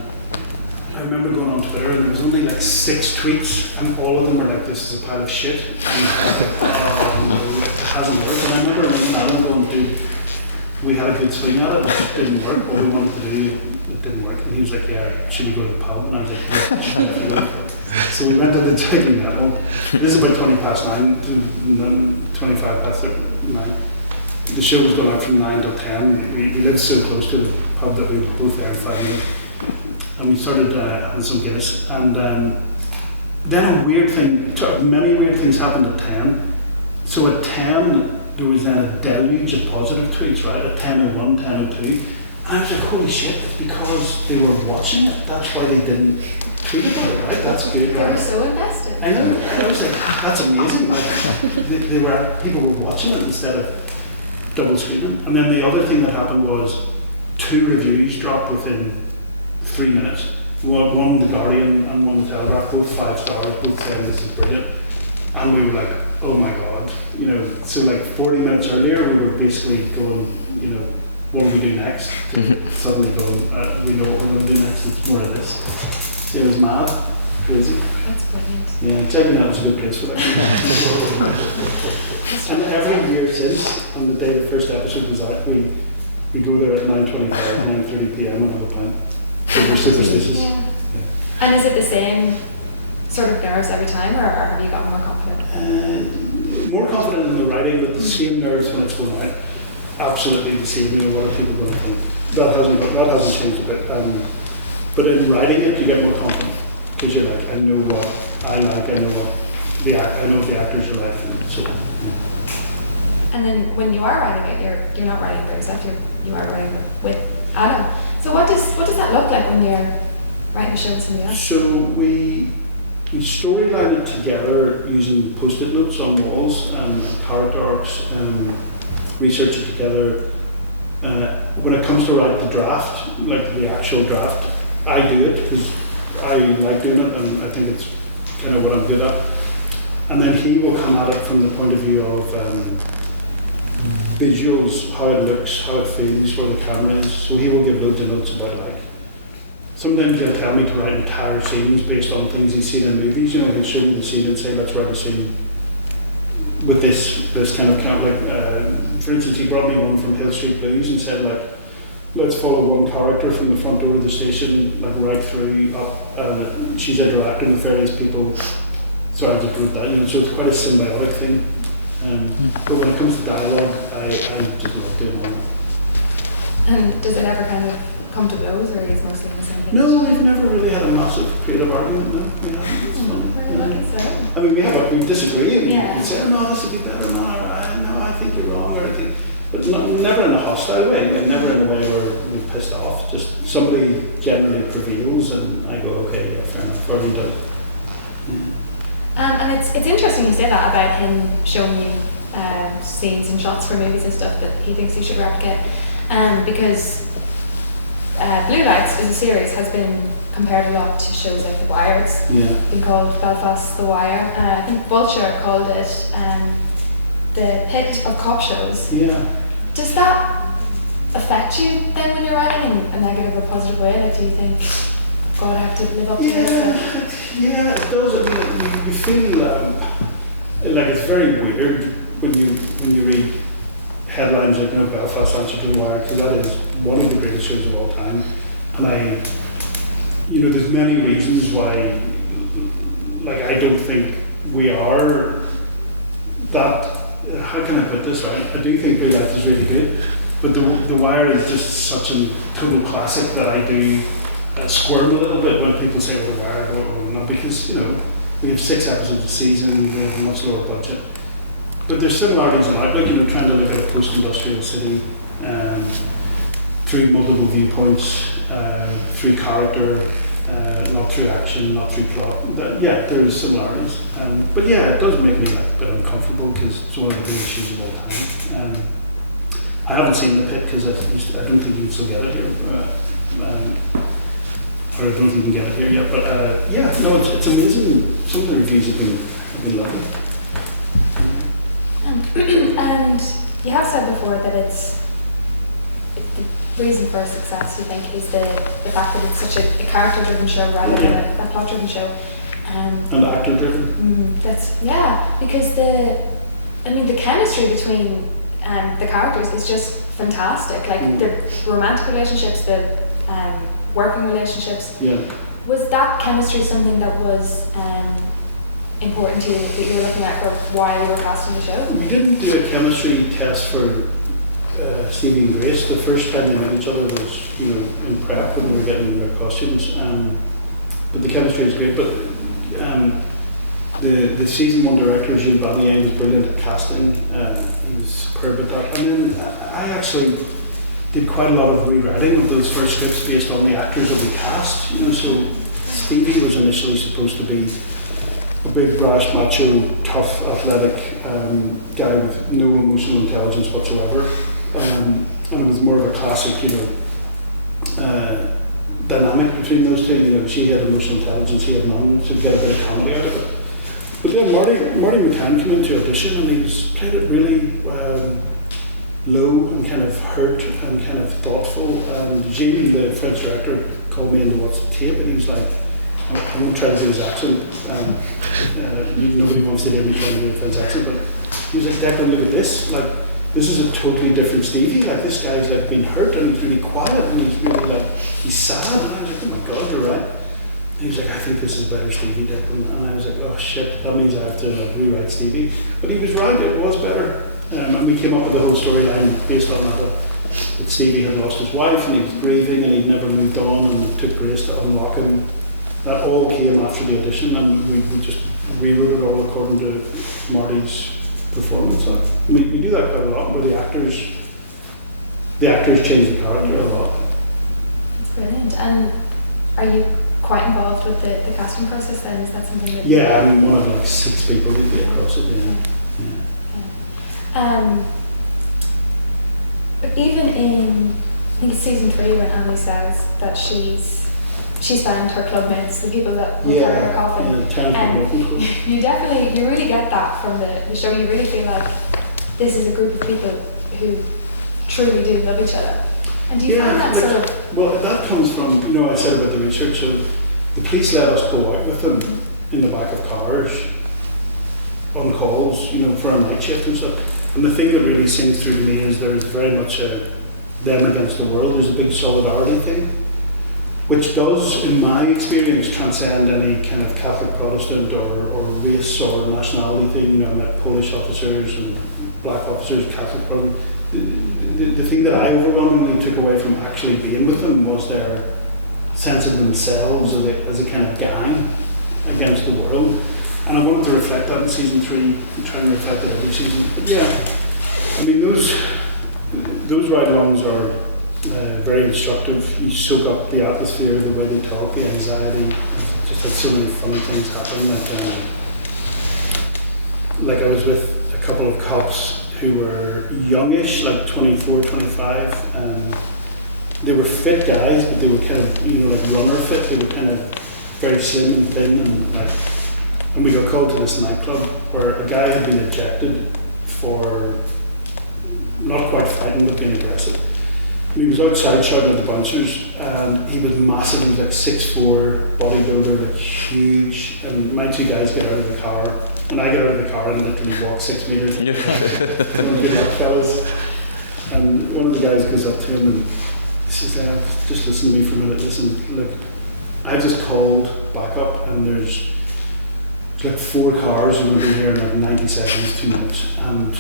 I remember going on Twitter, and there was only like 6 tweets, and all of them were like, "This is a pile of shit." And I was like, "Oh no, it hasn't worked." And I remember ringing Adam going, "Dude, we had a good swing at it, it just didn't work. What we wanted to do, it didn't work." And he was like, "Yeah, should we go to the pub?" And I was like, "Yeah, sure." So we went to the Declan Lawn. This is about 9:20 to 9. The show was going out from 9 till 10. We lived so close to the pub that we were both there in 5 minutes. And we started having some Guinness. And then many weird things happened at 10. So at 10, there was then a deluge of positive tweets, right? At 10:01, 10:02. And I was like, holy shit, it's because they were watching it. That's why they didn't tweet about it, right? That's good, right? They were so invested. I know. I was like, that's amazing. Like, people were watching it instead of double screening. And then the other thing that happened was 2 reviews dropped within 3 minutes. One The Guardian and one The Telegraph, both 5 stars, both saying this is brilliant. And we were like, oh my God. So like 40 minutes earlier, we were basically going, what do we do next? Suddenly going, we know what we're going to do next, it's more of this. It was mad, crazy. That's brilliant. Yeah, checking out was a good place for that. And every year since, on the day the first episode was out, we go there at 9:25, 9:30 p.m. and have a pint. So we're superstitious. Yeah. And is it the same sort of nerves every time, or have you got more confident? More confident in the writing, but the same nerves when it's going out. Absolutely the same. You know, what are people going to think? That hasn't changed a bit. But in writing it, you get more confident because you're like, I know what I like. I know what I know what the actors are like. And so. Yeah. And then when you are writing it, you're not writing for yourself. You are writing with Adam. So what does that look like when you're writing a show with somebody else? So we storyline it together using post-it notes on walls and character arcs, research it together. When it comes to write the draft, like the actual draft, I do it because I like doing it and I think it's kind of what I'm good at. And then he will come at it from the point of view of visuals, how it looks, how it feels, where the camera is. So he will give loads of notes about like. Sometimes he'll tell me to write entire scenes based on things he's seen in movies. You know, he'll show me the scene and say, let's write a scene with this kind of like, for instance, he brought me one from Hill Street Blues and said like, let's follow one character from the front door of the station, like right through up, and she's interacting with various people. So I just wrote that, you know, so it's quite a symbiotic thing. But when it comes to dialogue, I just love doing all that. And does it ever kind of come to blows, or is mostly on the same page? No, we've never really had a massive creative argument. No, we haven't. It's funny. Very lucky, so. I mean, we disagree and Yeah. we say, oh, no, this would be better. No, I think you're wrong, or I think, but never in a hostile way. Like never in a way where we're pissed off. Just somebody generally prevails, and I go, okay, yeah, fair enough, or he does. And it's interesting you say that about him showing you scenes and shots for movies and stuff that he thinks you should replicate, because Blue Lights as a series has been compared a lot to shows like The Wire. It's been called Belfast, The Wire. I think Vulture called it the pit of cop shows. Yeah. Does that affect you then when you're writing in a negative or positive way? Like, do you think, God, I have to live up to this? Yeah, it does. I mean, you feel like it's very weird when you read headlines like, you know, Belfast Answer to the Wire, because that is one of the greatest shows of all time. And there's many reasons why, like, I don't think we are that, how can I put this right? I do think Blue Lights is really good, but the Wire is just such a total classic that I do squirm a little bit when people say, oh, The Wire, oh, no, because, you know, we have 6 episodes a season, we have a much lower budget. But there's similarities in outlook, you know, trying to look at a post-industrial city through multiple viewpoints, through character, not through action, not through plot. There's similarities. But yeah, it does make me like a bit uncomfortable because it's one of the greatest shows of all time. I haven't seen The Pit because I don't think you can still get it here. Or I don't think you can get it here yet. But it's amazing. Some of the reviews have been lovely. And you have said before that the reason for success, you think, is the fact that it's such a character-driven show rather than a plot-driven show. And actor-driven. Because the chemistry between the characters is just fantastic. Like the romantic relationships, the working relationships. Yeah. Was that chemistry something that was important to you, that you were looking at for why you were casting the show? We didn't do a chemistry test for Stevie and Grace. The first time they met each other was, you know, in prep when they were getting their costumes. But the chemistry is great. But the season 1 director, Gilles Barnier, was brilliant at casting. He was superb at that. And then I actually did quite a lot of rewriting of those first scripts based on the actors that we cast. You know, so Stevie was initially supposed to be a big, brash, macho, tough, athletic guy with no emotional intelligence whatsoever. And it was more of a classic, you know, dynamic between those two. You know, she had emotional intelligence, he had none, so to get a bit of comedy out of it. But then Marty McCann came into audition and he played it really low and kind of hurt and kind of thoughtful. And Gilles, the French director, called me in to watch the tape and he was like, I won't try to do his accent. Nobody wants to hear me trying to do a French accent, but he was like, Declan, look at this. Like, this is a totally different Stevie. Like, this guy's like been hurt and he's really quiet and he's really like, he's sad. And I was like, oh my God, you're right. And he was like, I think this is better Stevie, Declan. And I was like, oh shit, that means I have to like rewrite Stevie. But he was right, it was better. And we came up with the whole storyline based on that Stevie had lost his wife and he was grieving and he'd never moved on, and it took Grace to unlock him. That all came after the audition, and we just rewrote it all according to Marty's performance. We do that quite a lot, where the actors change the character a lot. That's brilliant. And are you quite involved with the casting process then? Is that something that... Yeah, I mean, one of like 6 people would be across it, But even in, I think it's season 3, when Annie says that she's found her clubmates, the people that will carry her coffin. You really get that from the show. You really feel like this is a group of people who truly do love each other. And do you find that sort of... Well, that comes from, I said about the research, so the police let us go out with them in the back of cars on calls, for a night shift and stuff. And the thing that really sings through to me is there's very much a them against the world. There's a big solidarity thing, which does, in my experience, transcend any kind of Catholic Protestant or race or nationality thing. I met Polish officers and black officers, Catholic Protestant. The thing that I overwhelmingly took away from actually being with them was their sense of themselves as a kind of gang against the world. And I wanted to reflect that in season 3 and try and reflect it every season. But yeah, I mean, those ride-alongs are very instructive. You soak up the atmosphere, the way they talk, the anxiety. I've just had so many funny things happen. Like I was with a couple of cops who were youngish, like 24, 25, and they were fit guys, but they were kind of, like runner fit. They were kind of very slim and thin, and we got called to this nightclub where a guy had been ejected for not quite fighting, but being aggressive. And he was outside shouting at the bouncers, and he was massive. He was like 6'4", bodybuilder, like huge. And my 2 guys get out of the car, and I get out of the car and literally walk 6 meters. Good luck, fellas. And one of the guys goes up to him and says, just listen to me for a minute. Listen, look, I just called backup, and there's like 4 cars are going to be here in like 90 seconds, 2 minutes, and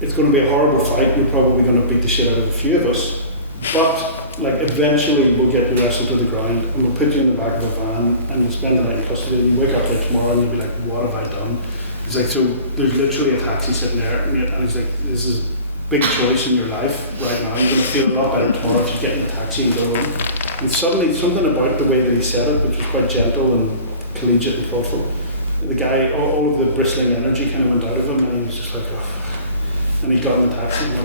it's going to be a horrible fight. You're probably going to beat the shit out of a few of us, but like eventually we'll get you wrestled to the ground and we'll put you in the back of a van and you'll spend the night in custody, and you wake up there tomorrow and you'll be like, what have I done? He's like, so there's literally a taxi sitting there, and he's like, this is a big choice in your life right now. You're going to feel a lot better tomorrow if you get in the taxi and go home. And suddenly something about the way that he said it, which was quite gentle and collegiate and thoughtful, the guy, all of the bristling energy kind of went out of him, and he was just like, oh. And he got in the taxi and I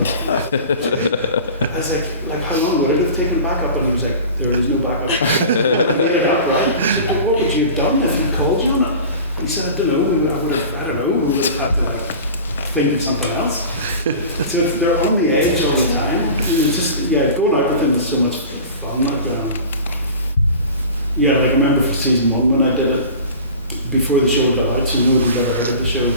was like, how long would it have taken backup? And he was like, there is no backup. I made it up, right? I said, but what would you have done if he called you on it? He said, I don't know, we would have had to like think of something else. So they're on the edge all the time. Going out with them is so much fun. I remember for season 1 when I did it, before the show got out, so nobody's ever heard of the show.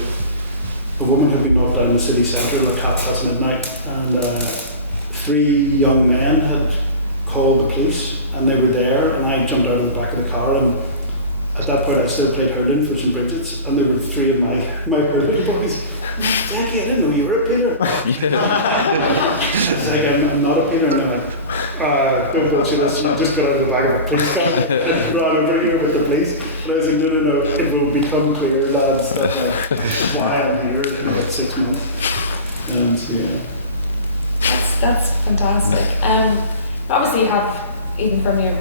A woman had been knocked down in the city centre like midnight, and 3 young men had called the police, and they were there, and I jumped out of the back of the car, and at that point I still played hurling for St. Bridget's, and there were 3 of my hurling boys. Jackie, I didn't know you were a peeler. I was like, I'm not a peeler, and they're like, don't bullshit us, you just got out of the back of a police car and ran over here with the police. And I was like, no, it will become clear, lads, that why I'm here in about 6 months. And so, yeah. That's fantastic. Obviously you have, even from your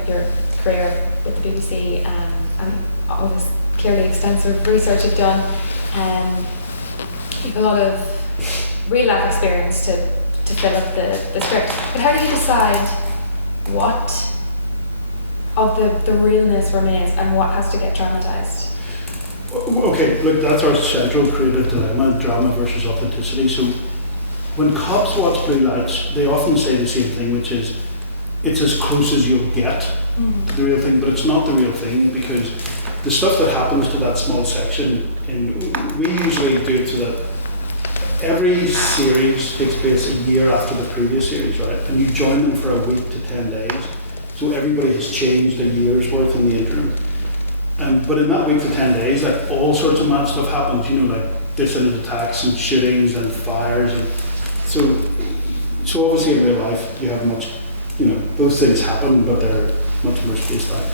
career with the BBC, and all this clearly extensive research you've done, you've a lot of real life experience to fill up the script. But how do you decide what of the realness remains and what has to get dramatised? Okay, look, that's our central creative dilemma, drama versus authenticity. So when cops watch Blue Lights, they often say the same thing, which is, it's as close as you'll get to the real thing, but it's not the real thing, because the stuff that happens to that small section, we usually do it so that every series takes place a year after the previous series, right? And you join them for a week to 10 days. So everybody has changed a year's worth in the interim. But in that week to 10 days, like all sorts of mad stuff happens, you know, like dissident attacks and shootings and fires. And so obviously in real life, you have much, you know, those things happen, but they're much more spaced out.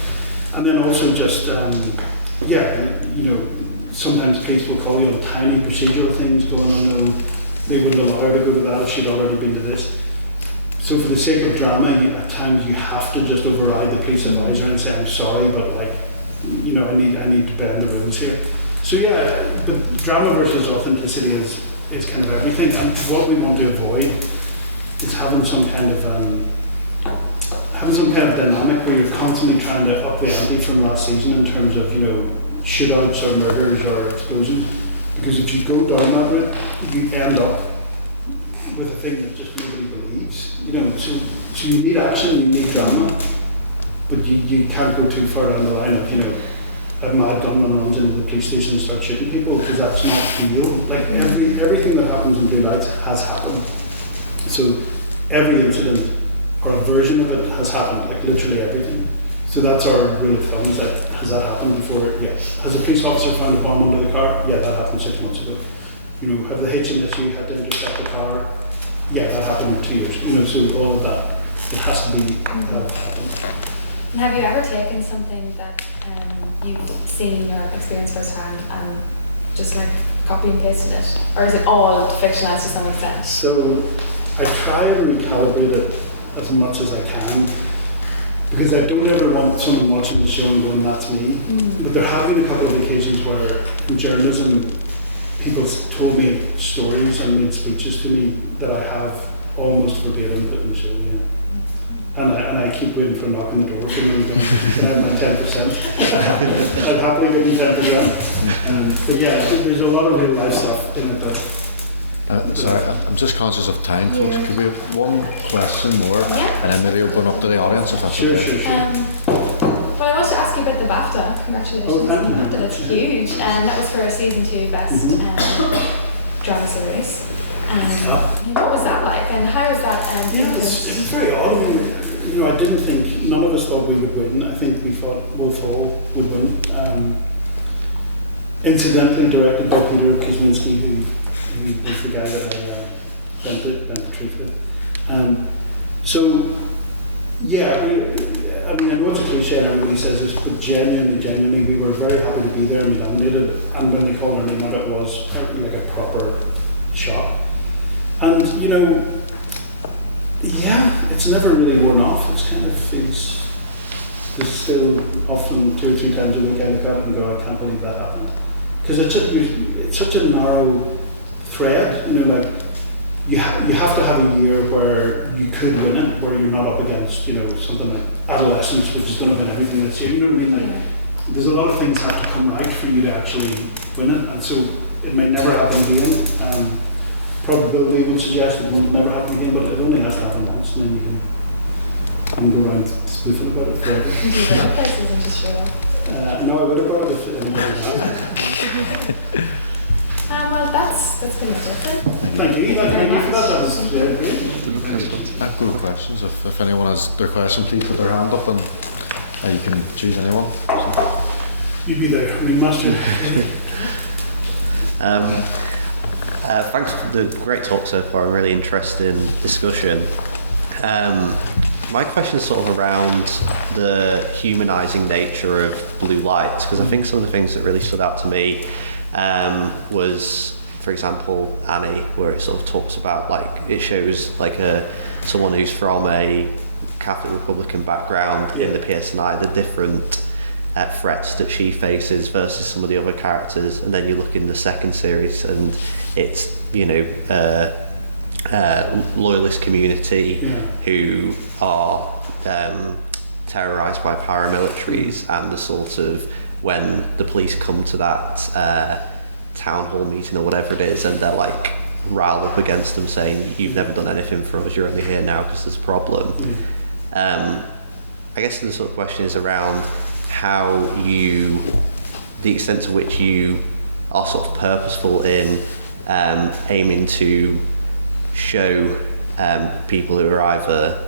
And then also just, you know, sometimes police will call you on tiny procedural things going on. No, they wouldn't allow her to go to that if she'd already been to this. So for the sake of drama, at times you have to just override the police advisor and say, I'm sorry, but like, you know, I need to bend the rules here. So yeah, but drama versus authenticity is kind of everything. And what we want to avoid is having some kind of dynamic where you're constantly trying to up the ante from last season in terms of, you know, shootouts or murders or explosions. Because if you go down that route, you end up with a thing that just nobody believes. You know, so you need action, you need drama, but you can't go too far down the line of, you know, a mad gunman runs into the police station and starts shooting people, because that's not real. Like everything that happens in Blue Lights has happened. So every incident or a version of it has happened, like literally everything. So that's our rule of thumb, is that, has that happened before? Yeah. Has a police officer found a bomb under the car? Yeah, that happened 6 months ago. You know, have the HMSU had to intercept the car? Yeah, that happened in 2 years. You know, so all of that, it has to be happened. And have you ever taken something that you've seen or experienced firsthand and just like copy and pasted it? Or is it all fictionalized to some extent? So I try and recalibrate it as much as I can, because I don't ever want someone watching the show and going, that's me. But there have been a couple of occasions where in journalism, people told me stories and made speeches to me that I have almost verbatim put in the show, yeah. And I keep waiting for a knock on the door from them going, can I have my 10%? I'd happily give them 10%. But yeah, there's a lot of real life stuff in it that... sorry, I'm just conscious of time, folks. Yeah. Could we have one question more? Yeah. And then maybe open up to the audience if that's Sure. Well, I want to ask you about the BAFTA. Congratulations. Oh, thank you. BAFTA, that's huge. And that was for a season 2 best drama series. And what was that like? And how was that? Yeah, it was very odd. I mean, you know, I didn't think, none of us thought we would win. I think we thought Wolf Hall would win. Incidentally directed by Peter Kuzminski, who was the guy that I bent the truth with. So, yeah, I mean, I know it's a cliche and everybody says this, but genuinely, we were very happy to be there and be nominated. And when they called our name out, it was like a proper shock. And, you know, yeah, it's never really worn off. It's kind of feels, there's still often 2 or 3 times a week I look at it and go, I can't believe that happened. Because it's such a narrow thread, you know, like you have to have a year where you could win it, where you're not up against, you know, something like Adolescence, which is going to win everything this year. You know what I mean? Like, there's a lot of things have to come right for you to actually win it, and so it may never happen again. Probability would suggest it will never happen again, but it only has to happen once, and then you can go around spoofing about it forever. Do you bring up places and just show up? No, I would have brought it if anybody had. Well, that's been it, then. Thank you. Thank you for that. That was very great. I've got questions. If anyone has their question, please put their hand up and you can choose anyone. So. You'd be the ringmaster. Thanks for the great talk so far, a really interesting discussion. My question is sort of around the humanising nature of Blue Lights, because I think some of the things that really stood out to me was, for example, Annie, where it sort of talks about, like, it shows like someone who's from a Catholic Republican background in the PSNI, the different threats that she faces versus some of the other characters, and then you look in the second series and it's, you know, loyalist community who are terrorised by paramilitaries, and the sort of, when the police come to that town hall meeting or whatever it is, and they're like rile up against them saying, you've never done anything for us, you're only here now because there's a problem. I guess the sort of question is around how the extent to which you are sort of purposeful in aiming to show people who are either,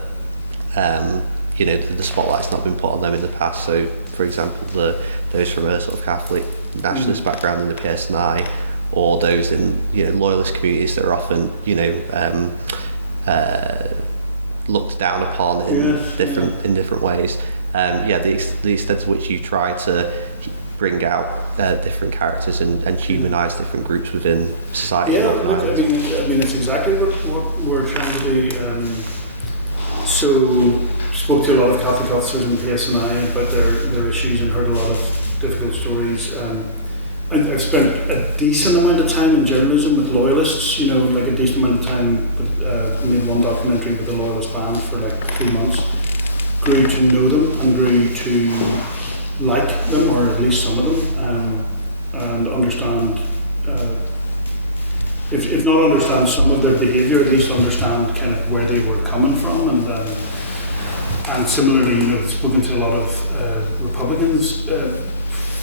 the spotlight's not been put on them in the past. So, for example, those from a sort of Catholic nationalist background in the PSNI, or those in loyalist communities that are often looked down upon in different ways. The extent to which you try to bring out different characters and humanise different groups within society. Yeah, look, I mean, it's exactly what we're trying to do. So, spoke to a lot of Catholic officers in PSNI about their issues and heard a lot of difficult stories. I've spent a decent amount of time in journalism with loyalists, like a decent amount of time. I made one documentary with the Loyalist Band for like 3 months. Grew to know them and grew to like them, or at least some of them, and understand, if not understand some of their behaviour, at least understand kind of where they were coming from. And similarly, spoken to a lot of Republicans,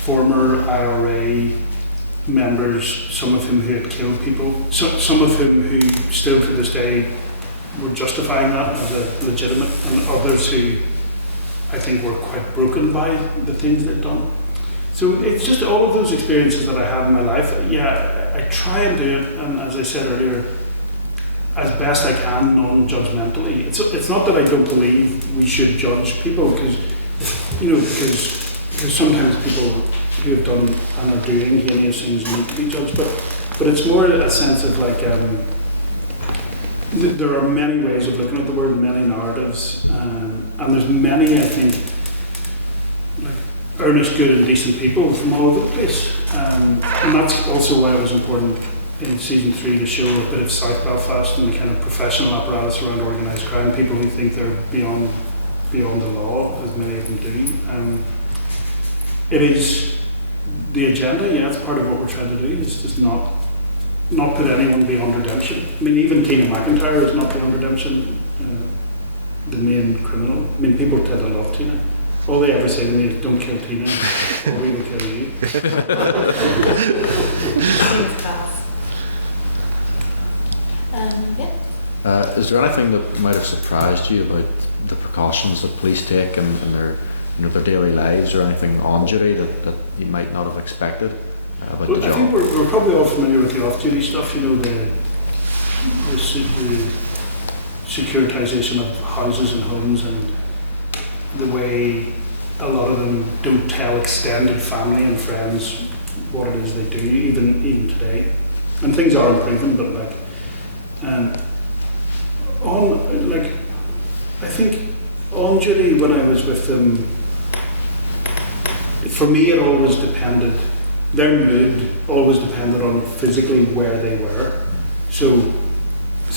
former IRA members, some of whom who had killed people, some of whom who still to this day were justifying that as a legitimate, and others who I think were quite broken by the things they'd done. So it's just all of those experiences that I had in my life. Yeah, I try and do it, and as I said earlier, as best I can, non-judgmentally. It's not that I don't believe we should judge people, because sometimes people who have done and are doing heinous things need to be judged, but it's more a sense of like, there are many ways of looking at the world, many narratives, and there's many, I think, like earnest, good and decent people from all over the place, and that's also why it was important in season 3 to show a bit of South Belfast and the kind of professional apparatus around organised crime, people who think they're beyond the law, as many of them do. It is the agenda, it's part of what we're trying to do, is just not put anyone beyond redemption. I mean, even Tina McIntyre is not beyond redemption, the main criminal. I mean, people tend to love Tina. All they ever say to me is, don't kill Tina, or we will kill you. Is there anything that might have surprised you about the precautions that police take in their daily lives, or anything on duty that you might not have expected about the job? I think we're probably all familiar with the off-duty stuff, the securitisation of houses and homes, and the way a lot of them don't tell extended family and friends what it is they do, even today. And things are improving, but I think on duty when I was with them, for me it always depended, their mood always depended on physically where they were. So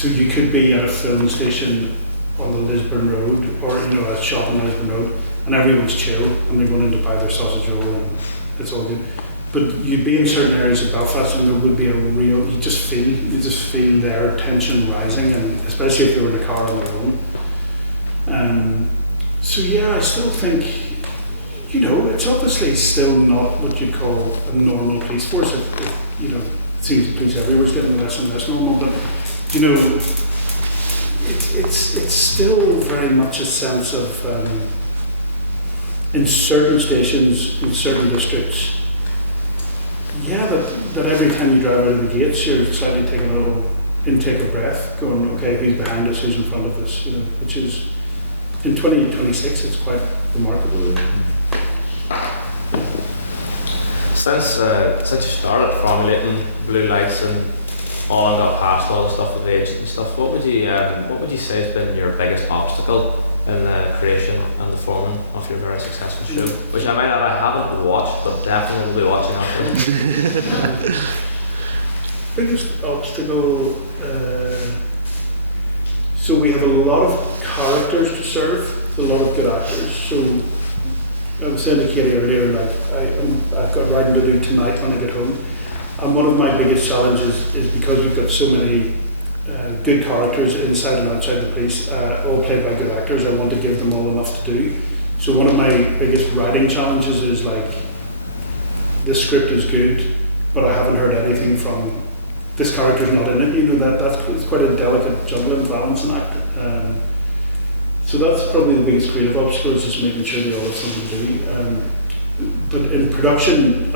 you could be at a filling station on the Lisburn Road, or a shop on Lisburn Road, and everyone's chill and they're going in to buy their sausage roll and it's all good. But you'd be in certain areas of Belfast and there would be a real, you just feel their tension rising, and especially if they were in a car on their own. I still think, it's obviously still not what you'd call a normal police force. It seems the police everywhere is getting less and less normal, but it's still very much a sense of, in certain stations, in certain districts, that every time you drive out of the gates, you're slightly taking a little intake of breath, going, okay, who's behind us, who's in front of us, which is, in 2026, it's quite remarkable. Really. Since you started formulating blue lights and all got past all the stuff with age and stuff, what would you say has been your biggest obstacle in the creation and the forming of your very successful show? Which I haven't watched, but definitely will be watching after. Biggest obstacle, so we have a lot of characters to serve, a lot of good actors. So I was saying to Katie earlier, I've got writing to do tonight when I get home, and one of my biggest challenges is because we've got so many good characters inside and outside the police, all played by good actors. I want to give them all enough to do. So one of my biggest writing challenges is the script is good, but I haven't heard anything from this character's not in it. That's it's quite a delicate juggling balancing act. So that's probably the biggest creative obstacle, is just making sure they all have something to do. But in production,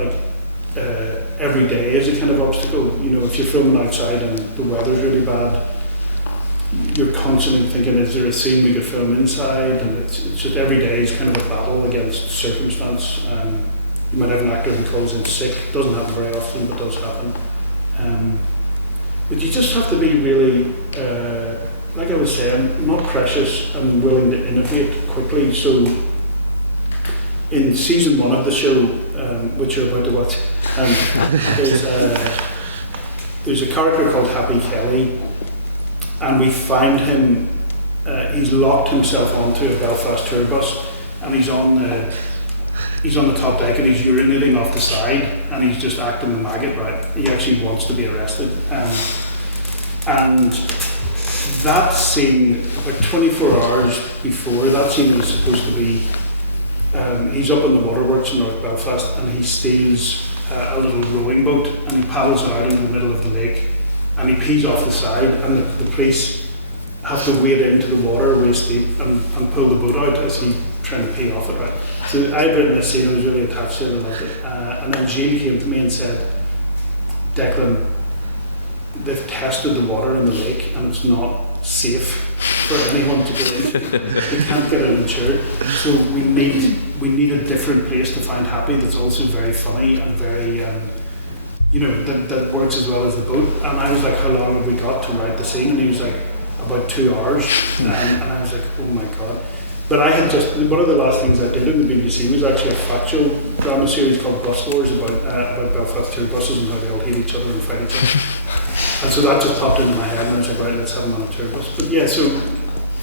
every day is a kind of obstacle. If you're filming outside and the weather's really bad, you're constantly thinking, is there a scene we could film inside? And it's just every day is kind of a battle against circumstance. You might have an actor who calls in sick. Doesn't happen very often, but does happen. But you just have to be really, like I was saying, not precious and willing to innovate quickly. So in season 1 of the show, which you're about to watch, there's a character called Happy Kelly, and we find him, he's locked himself onto a Belfast tour bus, and he's on the top deck and he's urinating off the side, and he's just acting a maggot, right? He actually wants to be arrested. And that scene, about 24 hours before, that scene was supposed to be, he's up in the waterworks in North Belfast, and he steals a little rowing boat, and he paddles it out into the middle of the lake, and he pees off the side, and the police have to wade into the water waist deep and pull the boat out as he's trying to pee off it, right? So I'd written this scene, I was really attached to it, I loved it. And then Gilles came to me and said, Declan, they've tested the water in the lake and it's not safe for anyone to get in. We can't get it insured. So we need a different place to find Happy that's also very funny and very, that works as well as the boat. And I was like, how long have we got to write the scene? And he was like, about 2 hours. And I was like, oh my God. But I had one of the last things I did in the BBC was actually a factual drama series called Bus Wars about Belfast tour buses and how they all hate each other and fight each other. And so that just popped into my head, and I was like, right, let's have them on a tour bus. But yeah, so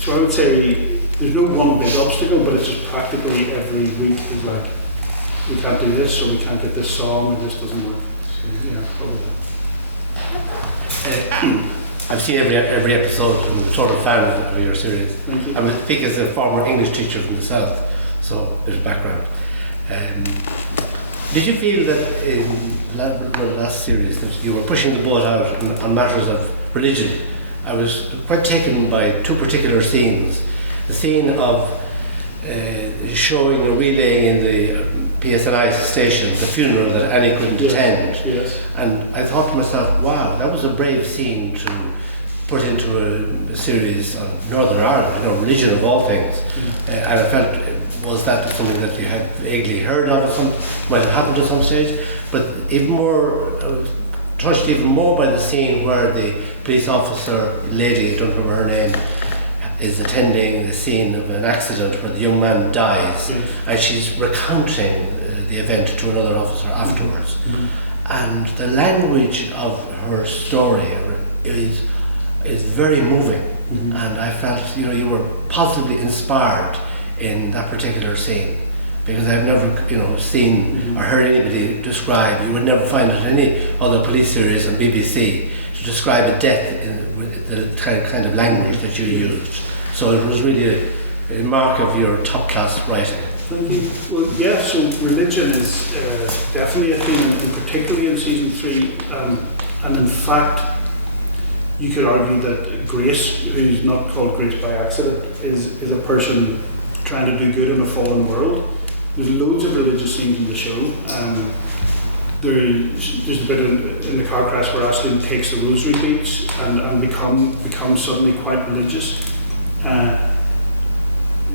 I would say there's no one big obstacle, but it's just practically every week is like, we can't do this, or we can't get this song, or this doesn't work. So yeah, probably that. I've seen every episode and I'm sort of fan of your series. Thank you. I'm speaking as a former English teacher from the south, so there's background. Did you feel that in the last series that you were pushing the boat out on matters of religion? I was quite taken by 2 particular scenes. The scene of showing or relaying in the PSNI station the funeral that Annie couldn't attend. Yes. And I thought to myself, wow, that was a brave scene to put into a series on Northern Ireland, religion of all things. And I felt, was that something that you had vaguely heard of, might have happened at some stage? But even more, touched even more by the scene where the police officer, lady, I don't remember her name, is attending the scene of an accident where the young man dies, and she's recounting the event to another officer afterwards. And the language of her story is very moving, and I felt you were positively inspired in that particular scene, because I've never seen or heard anybody describe, you would never find it in any other police series on BBC, to describe a death with the kind of language that you used. So it was really a mark of your top-class writing. Thank you. Well, yeah, so religion is definitely a theme, and particularly in season 3. And in fact, you could argue that Grace, who's not called Grace by accident, is a person trying to do good in a fallen world. There's loads of religious scenes in the show. There's a bit in the car crash where Ashley takes the rosary beads and becomes suddenly quite religious.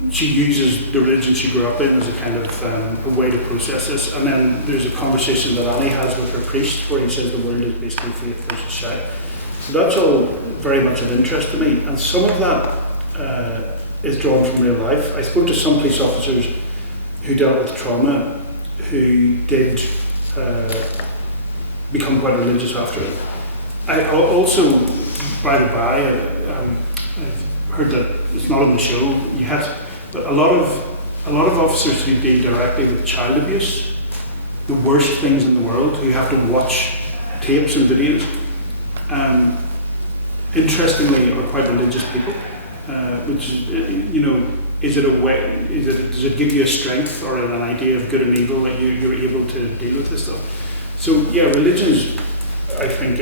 She uses the religion she grew up in as a kind of a way to process this. And then there's a conversation that Annie has with her priest where he says the world is basically faith versus sight. So that's all very much of interest to me. And some of that is drawn from real life. I spoke to some police officers who dealt with trauma who did become quite religious after it. I also, by the by, I've heard that it's not in the show. But a lot of officers who deal directly with child abuse, the worst things in the world, who have to watch tapes and videos, interestingly, are quite religious people. Which is it a way? Does it give you a strength or an idea of good and evil that you're able to deal with this stuff? So yeah, religions, I think,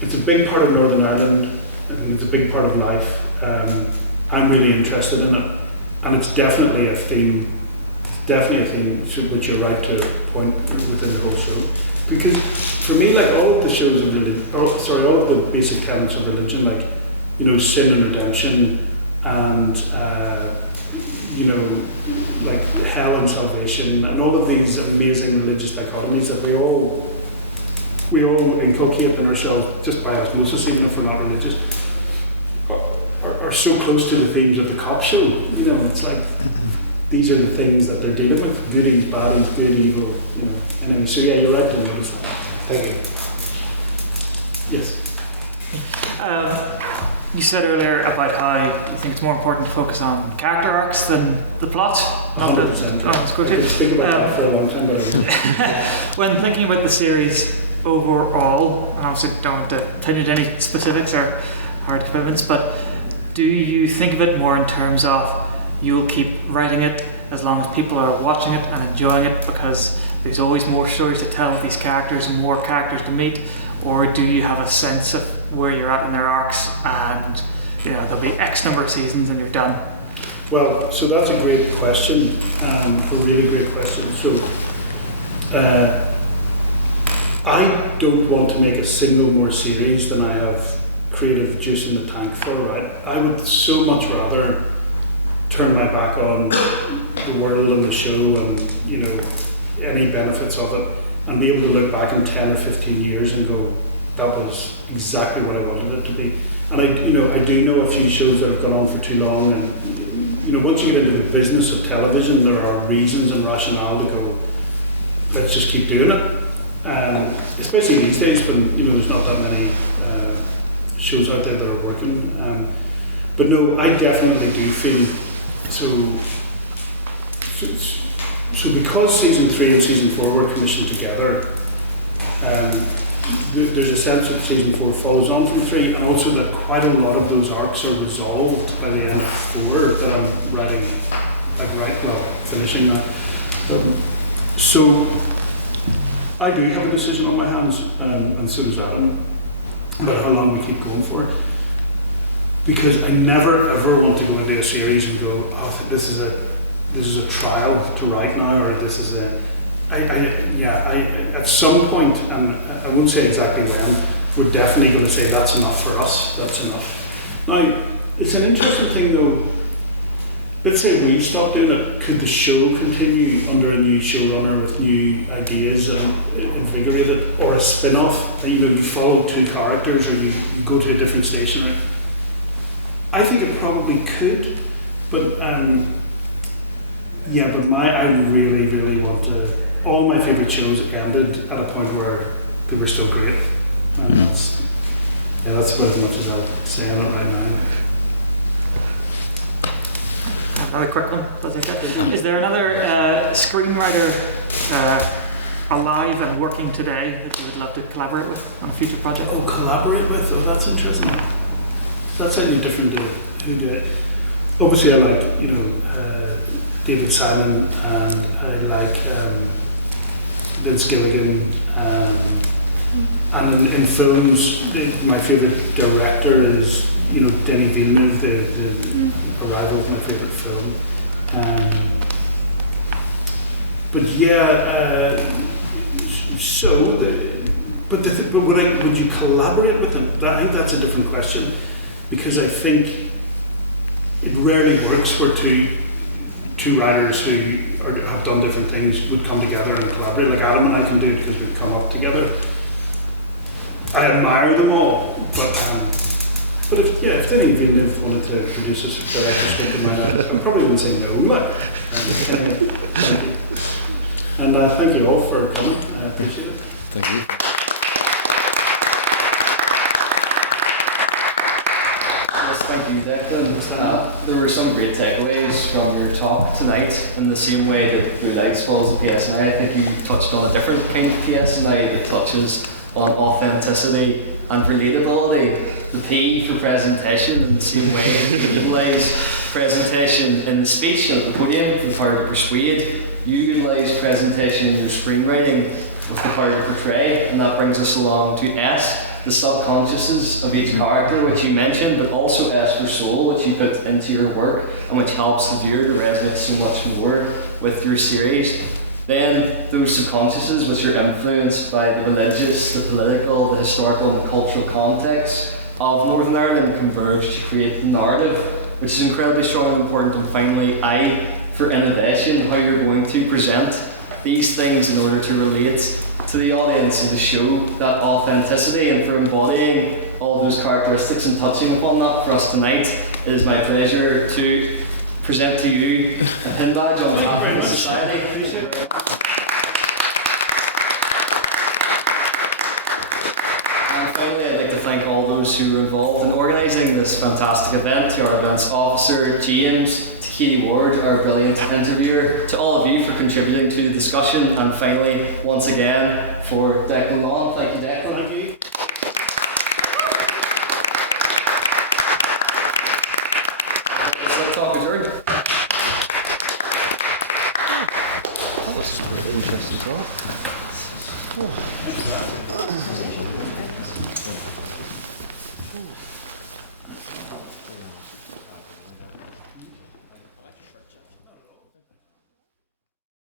it's a big part of Northern Ireland, and it's a big part of life. I'm really interested in it, and it's definitely a theme. Which you're right to point within the whole show. Because for me, like all of the shows of religion, all of the basic tenets of religion, like, you know, sin and redemption, and like hell and salvation, and all of these amazing religious dichotomies that we all inculcate in ourselves just by osmosis, even if we're not religious, are so close to the themes of the cop show. You know, it's like these are the things that they're dealing with: goodies, baddies, good, evil. You know. Anyway, so yeah, you're right to notice that. Thank you. Yes. You said earlier about how you think it's more important to focus on character arcs than the plot. 100%. Oh, that's good I could speak about that for a long time, but I won't. When thinking about the series overall, and obviously don't want to tell you any specifics or hard commitments, but do you think of it more in terms of you'll keep writing it as long as people are watching it and enjoying it because there's always more stories to tell with these characters and more characters to meet, or do you have a sense of where you're at in their arcs and, you know, there'll be X number of seasons and you're done? Well, so that's a great question, a really great question. So I don't want to make a single more series than I have creative juice in the tank for, right? I would so much rather turn my back on the world and the show and, you know, any benefits of it, and be able to look back in 10 or 15 years and go, that was exactly what I wanted it to be. And I do know a few shows that have gone on for too long, and, you know, once you get into the business of television, there are reasons and rationale to go, let's just keep doing it. Especially these days when, you know, there's not that many shows out there that are working. But no, I definitely do feel so because season 3 and season 4 were commissioned together, there's a sense that season 4 follows on from 3, and also that quite a lot of those arcs are resolved by the end of 4 that I'm writing, finishing now. So I do have a decision on my hands, and so does Adam, about how long we keep going for. Because I never ever want to go into a series and go, oh, this is a trial to write now, or this is at some point, and I won't say exactly when, we're definitely going to say that's enough for us, that's enough. Now, it's an interesting thing though. Let's say we stop doing it, could the show continue under a new showrunner with new ideas and invigorate it, or a spin-off, you know, you follow 2 characters, or you go to a different station, right? I think it probably could, but I really, really want to. All my favourite shows ended at a point where they were still great, and that's about as much as I'll say on it right now. Another quick one. Is there another screenwriter alive and working today that you would love to collaborate with on a future project? Oh, collaborate with? Oh, that's interesting. That's slightly different to who do it. Obviously, I like, you know, David Simon, and I like Vince Gilligan, and in films, my favourite director is, you know, Denis Villeneuve. The Arrival is my favourite film. Would you collaborate with them? I think that's a different question, because I think it rarely works where two writers who have done different things would come together and collaborate. Like Adam and I can do it because we've come up together. I admire them all, but if Denis Villeneuve wanted to produce a director's script of mine, I probably wouldn't say no. Thank you. And thank you all for coming. I appreciate it. Thank you. Yes, thank you, Declan. There were some great takeaways from your talk tonight, in the same way that Blue Lights follows the PSNI. I think you touched on a different kind of PSNI that touches on authenticity and relatability. The P for presentation, in the same way that you utilise presentation in the speech and at the podium for the power to persuade. You utilise presentation in your screenwriting with the power to portray, and that brings us along to S the subconsciouses of each character, which you mentioned, but also S for soul, which you put into your work and which helps the viewer to resonate so much more with your series. Then those subconsciouses, which are influenced by the religious, the political, the historical and the cultural context of Northern Ireland, converge to create the narrative, which is incredibly strong and important. And finally, I, for innovation, how you're going to present these things in order to relate to the audience and to show that authenticity, and for embodying all those characteristics and touching upon that for us tonight. It is my pleasure to present to you a pin badge on behalf of the Society. Appreciate it. And finally, I'd like to thank all those who were involved in organising this fantastic event, to our events officer, James, to Katie Ward, our brilliant interviewer, to all of you for contributing to the discussion, and finally, once again, for Declan Lawn. Thank you, Declan. Thank you.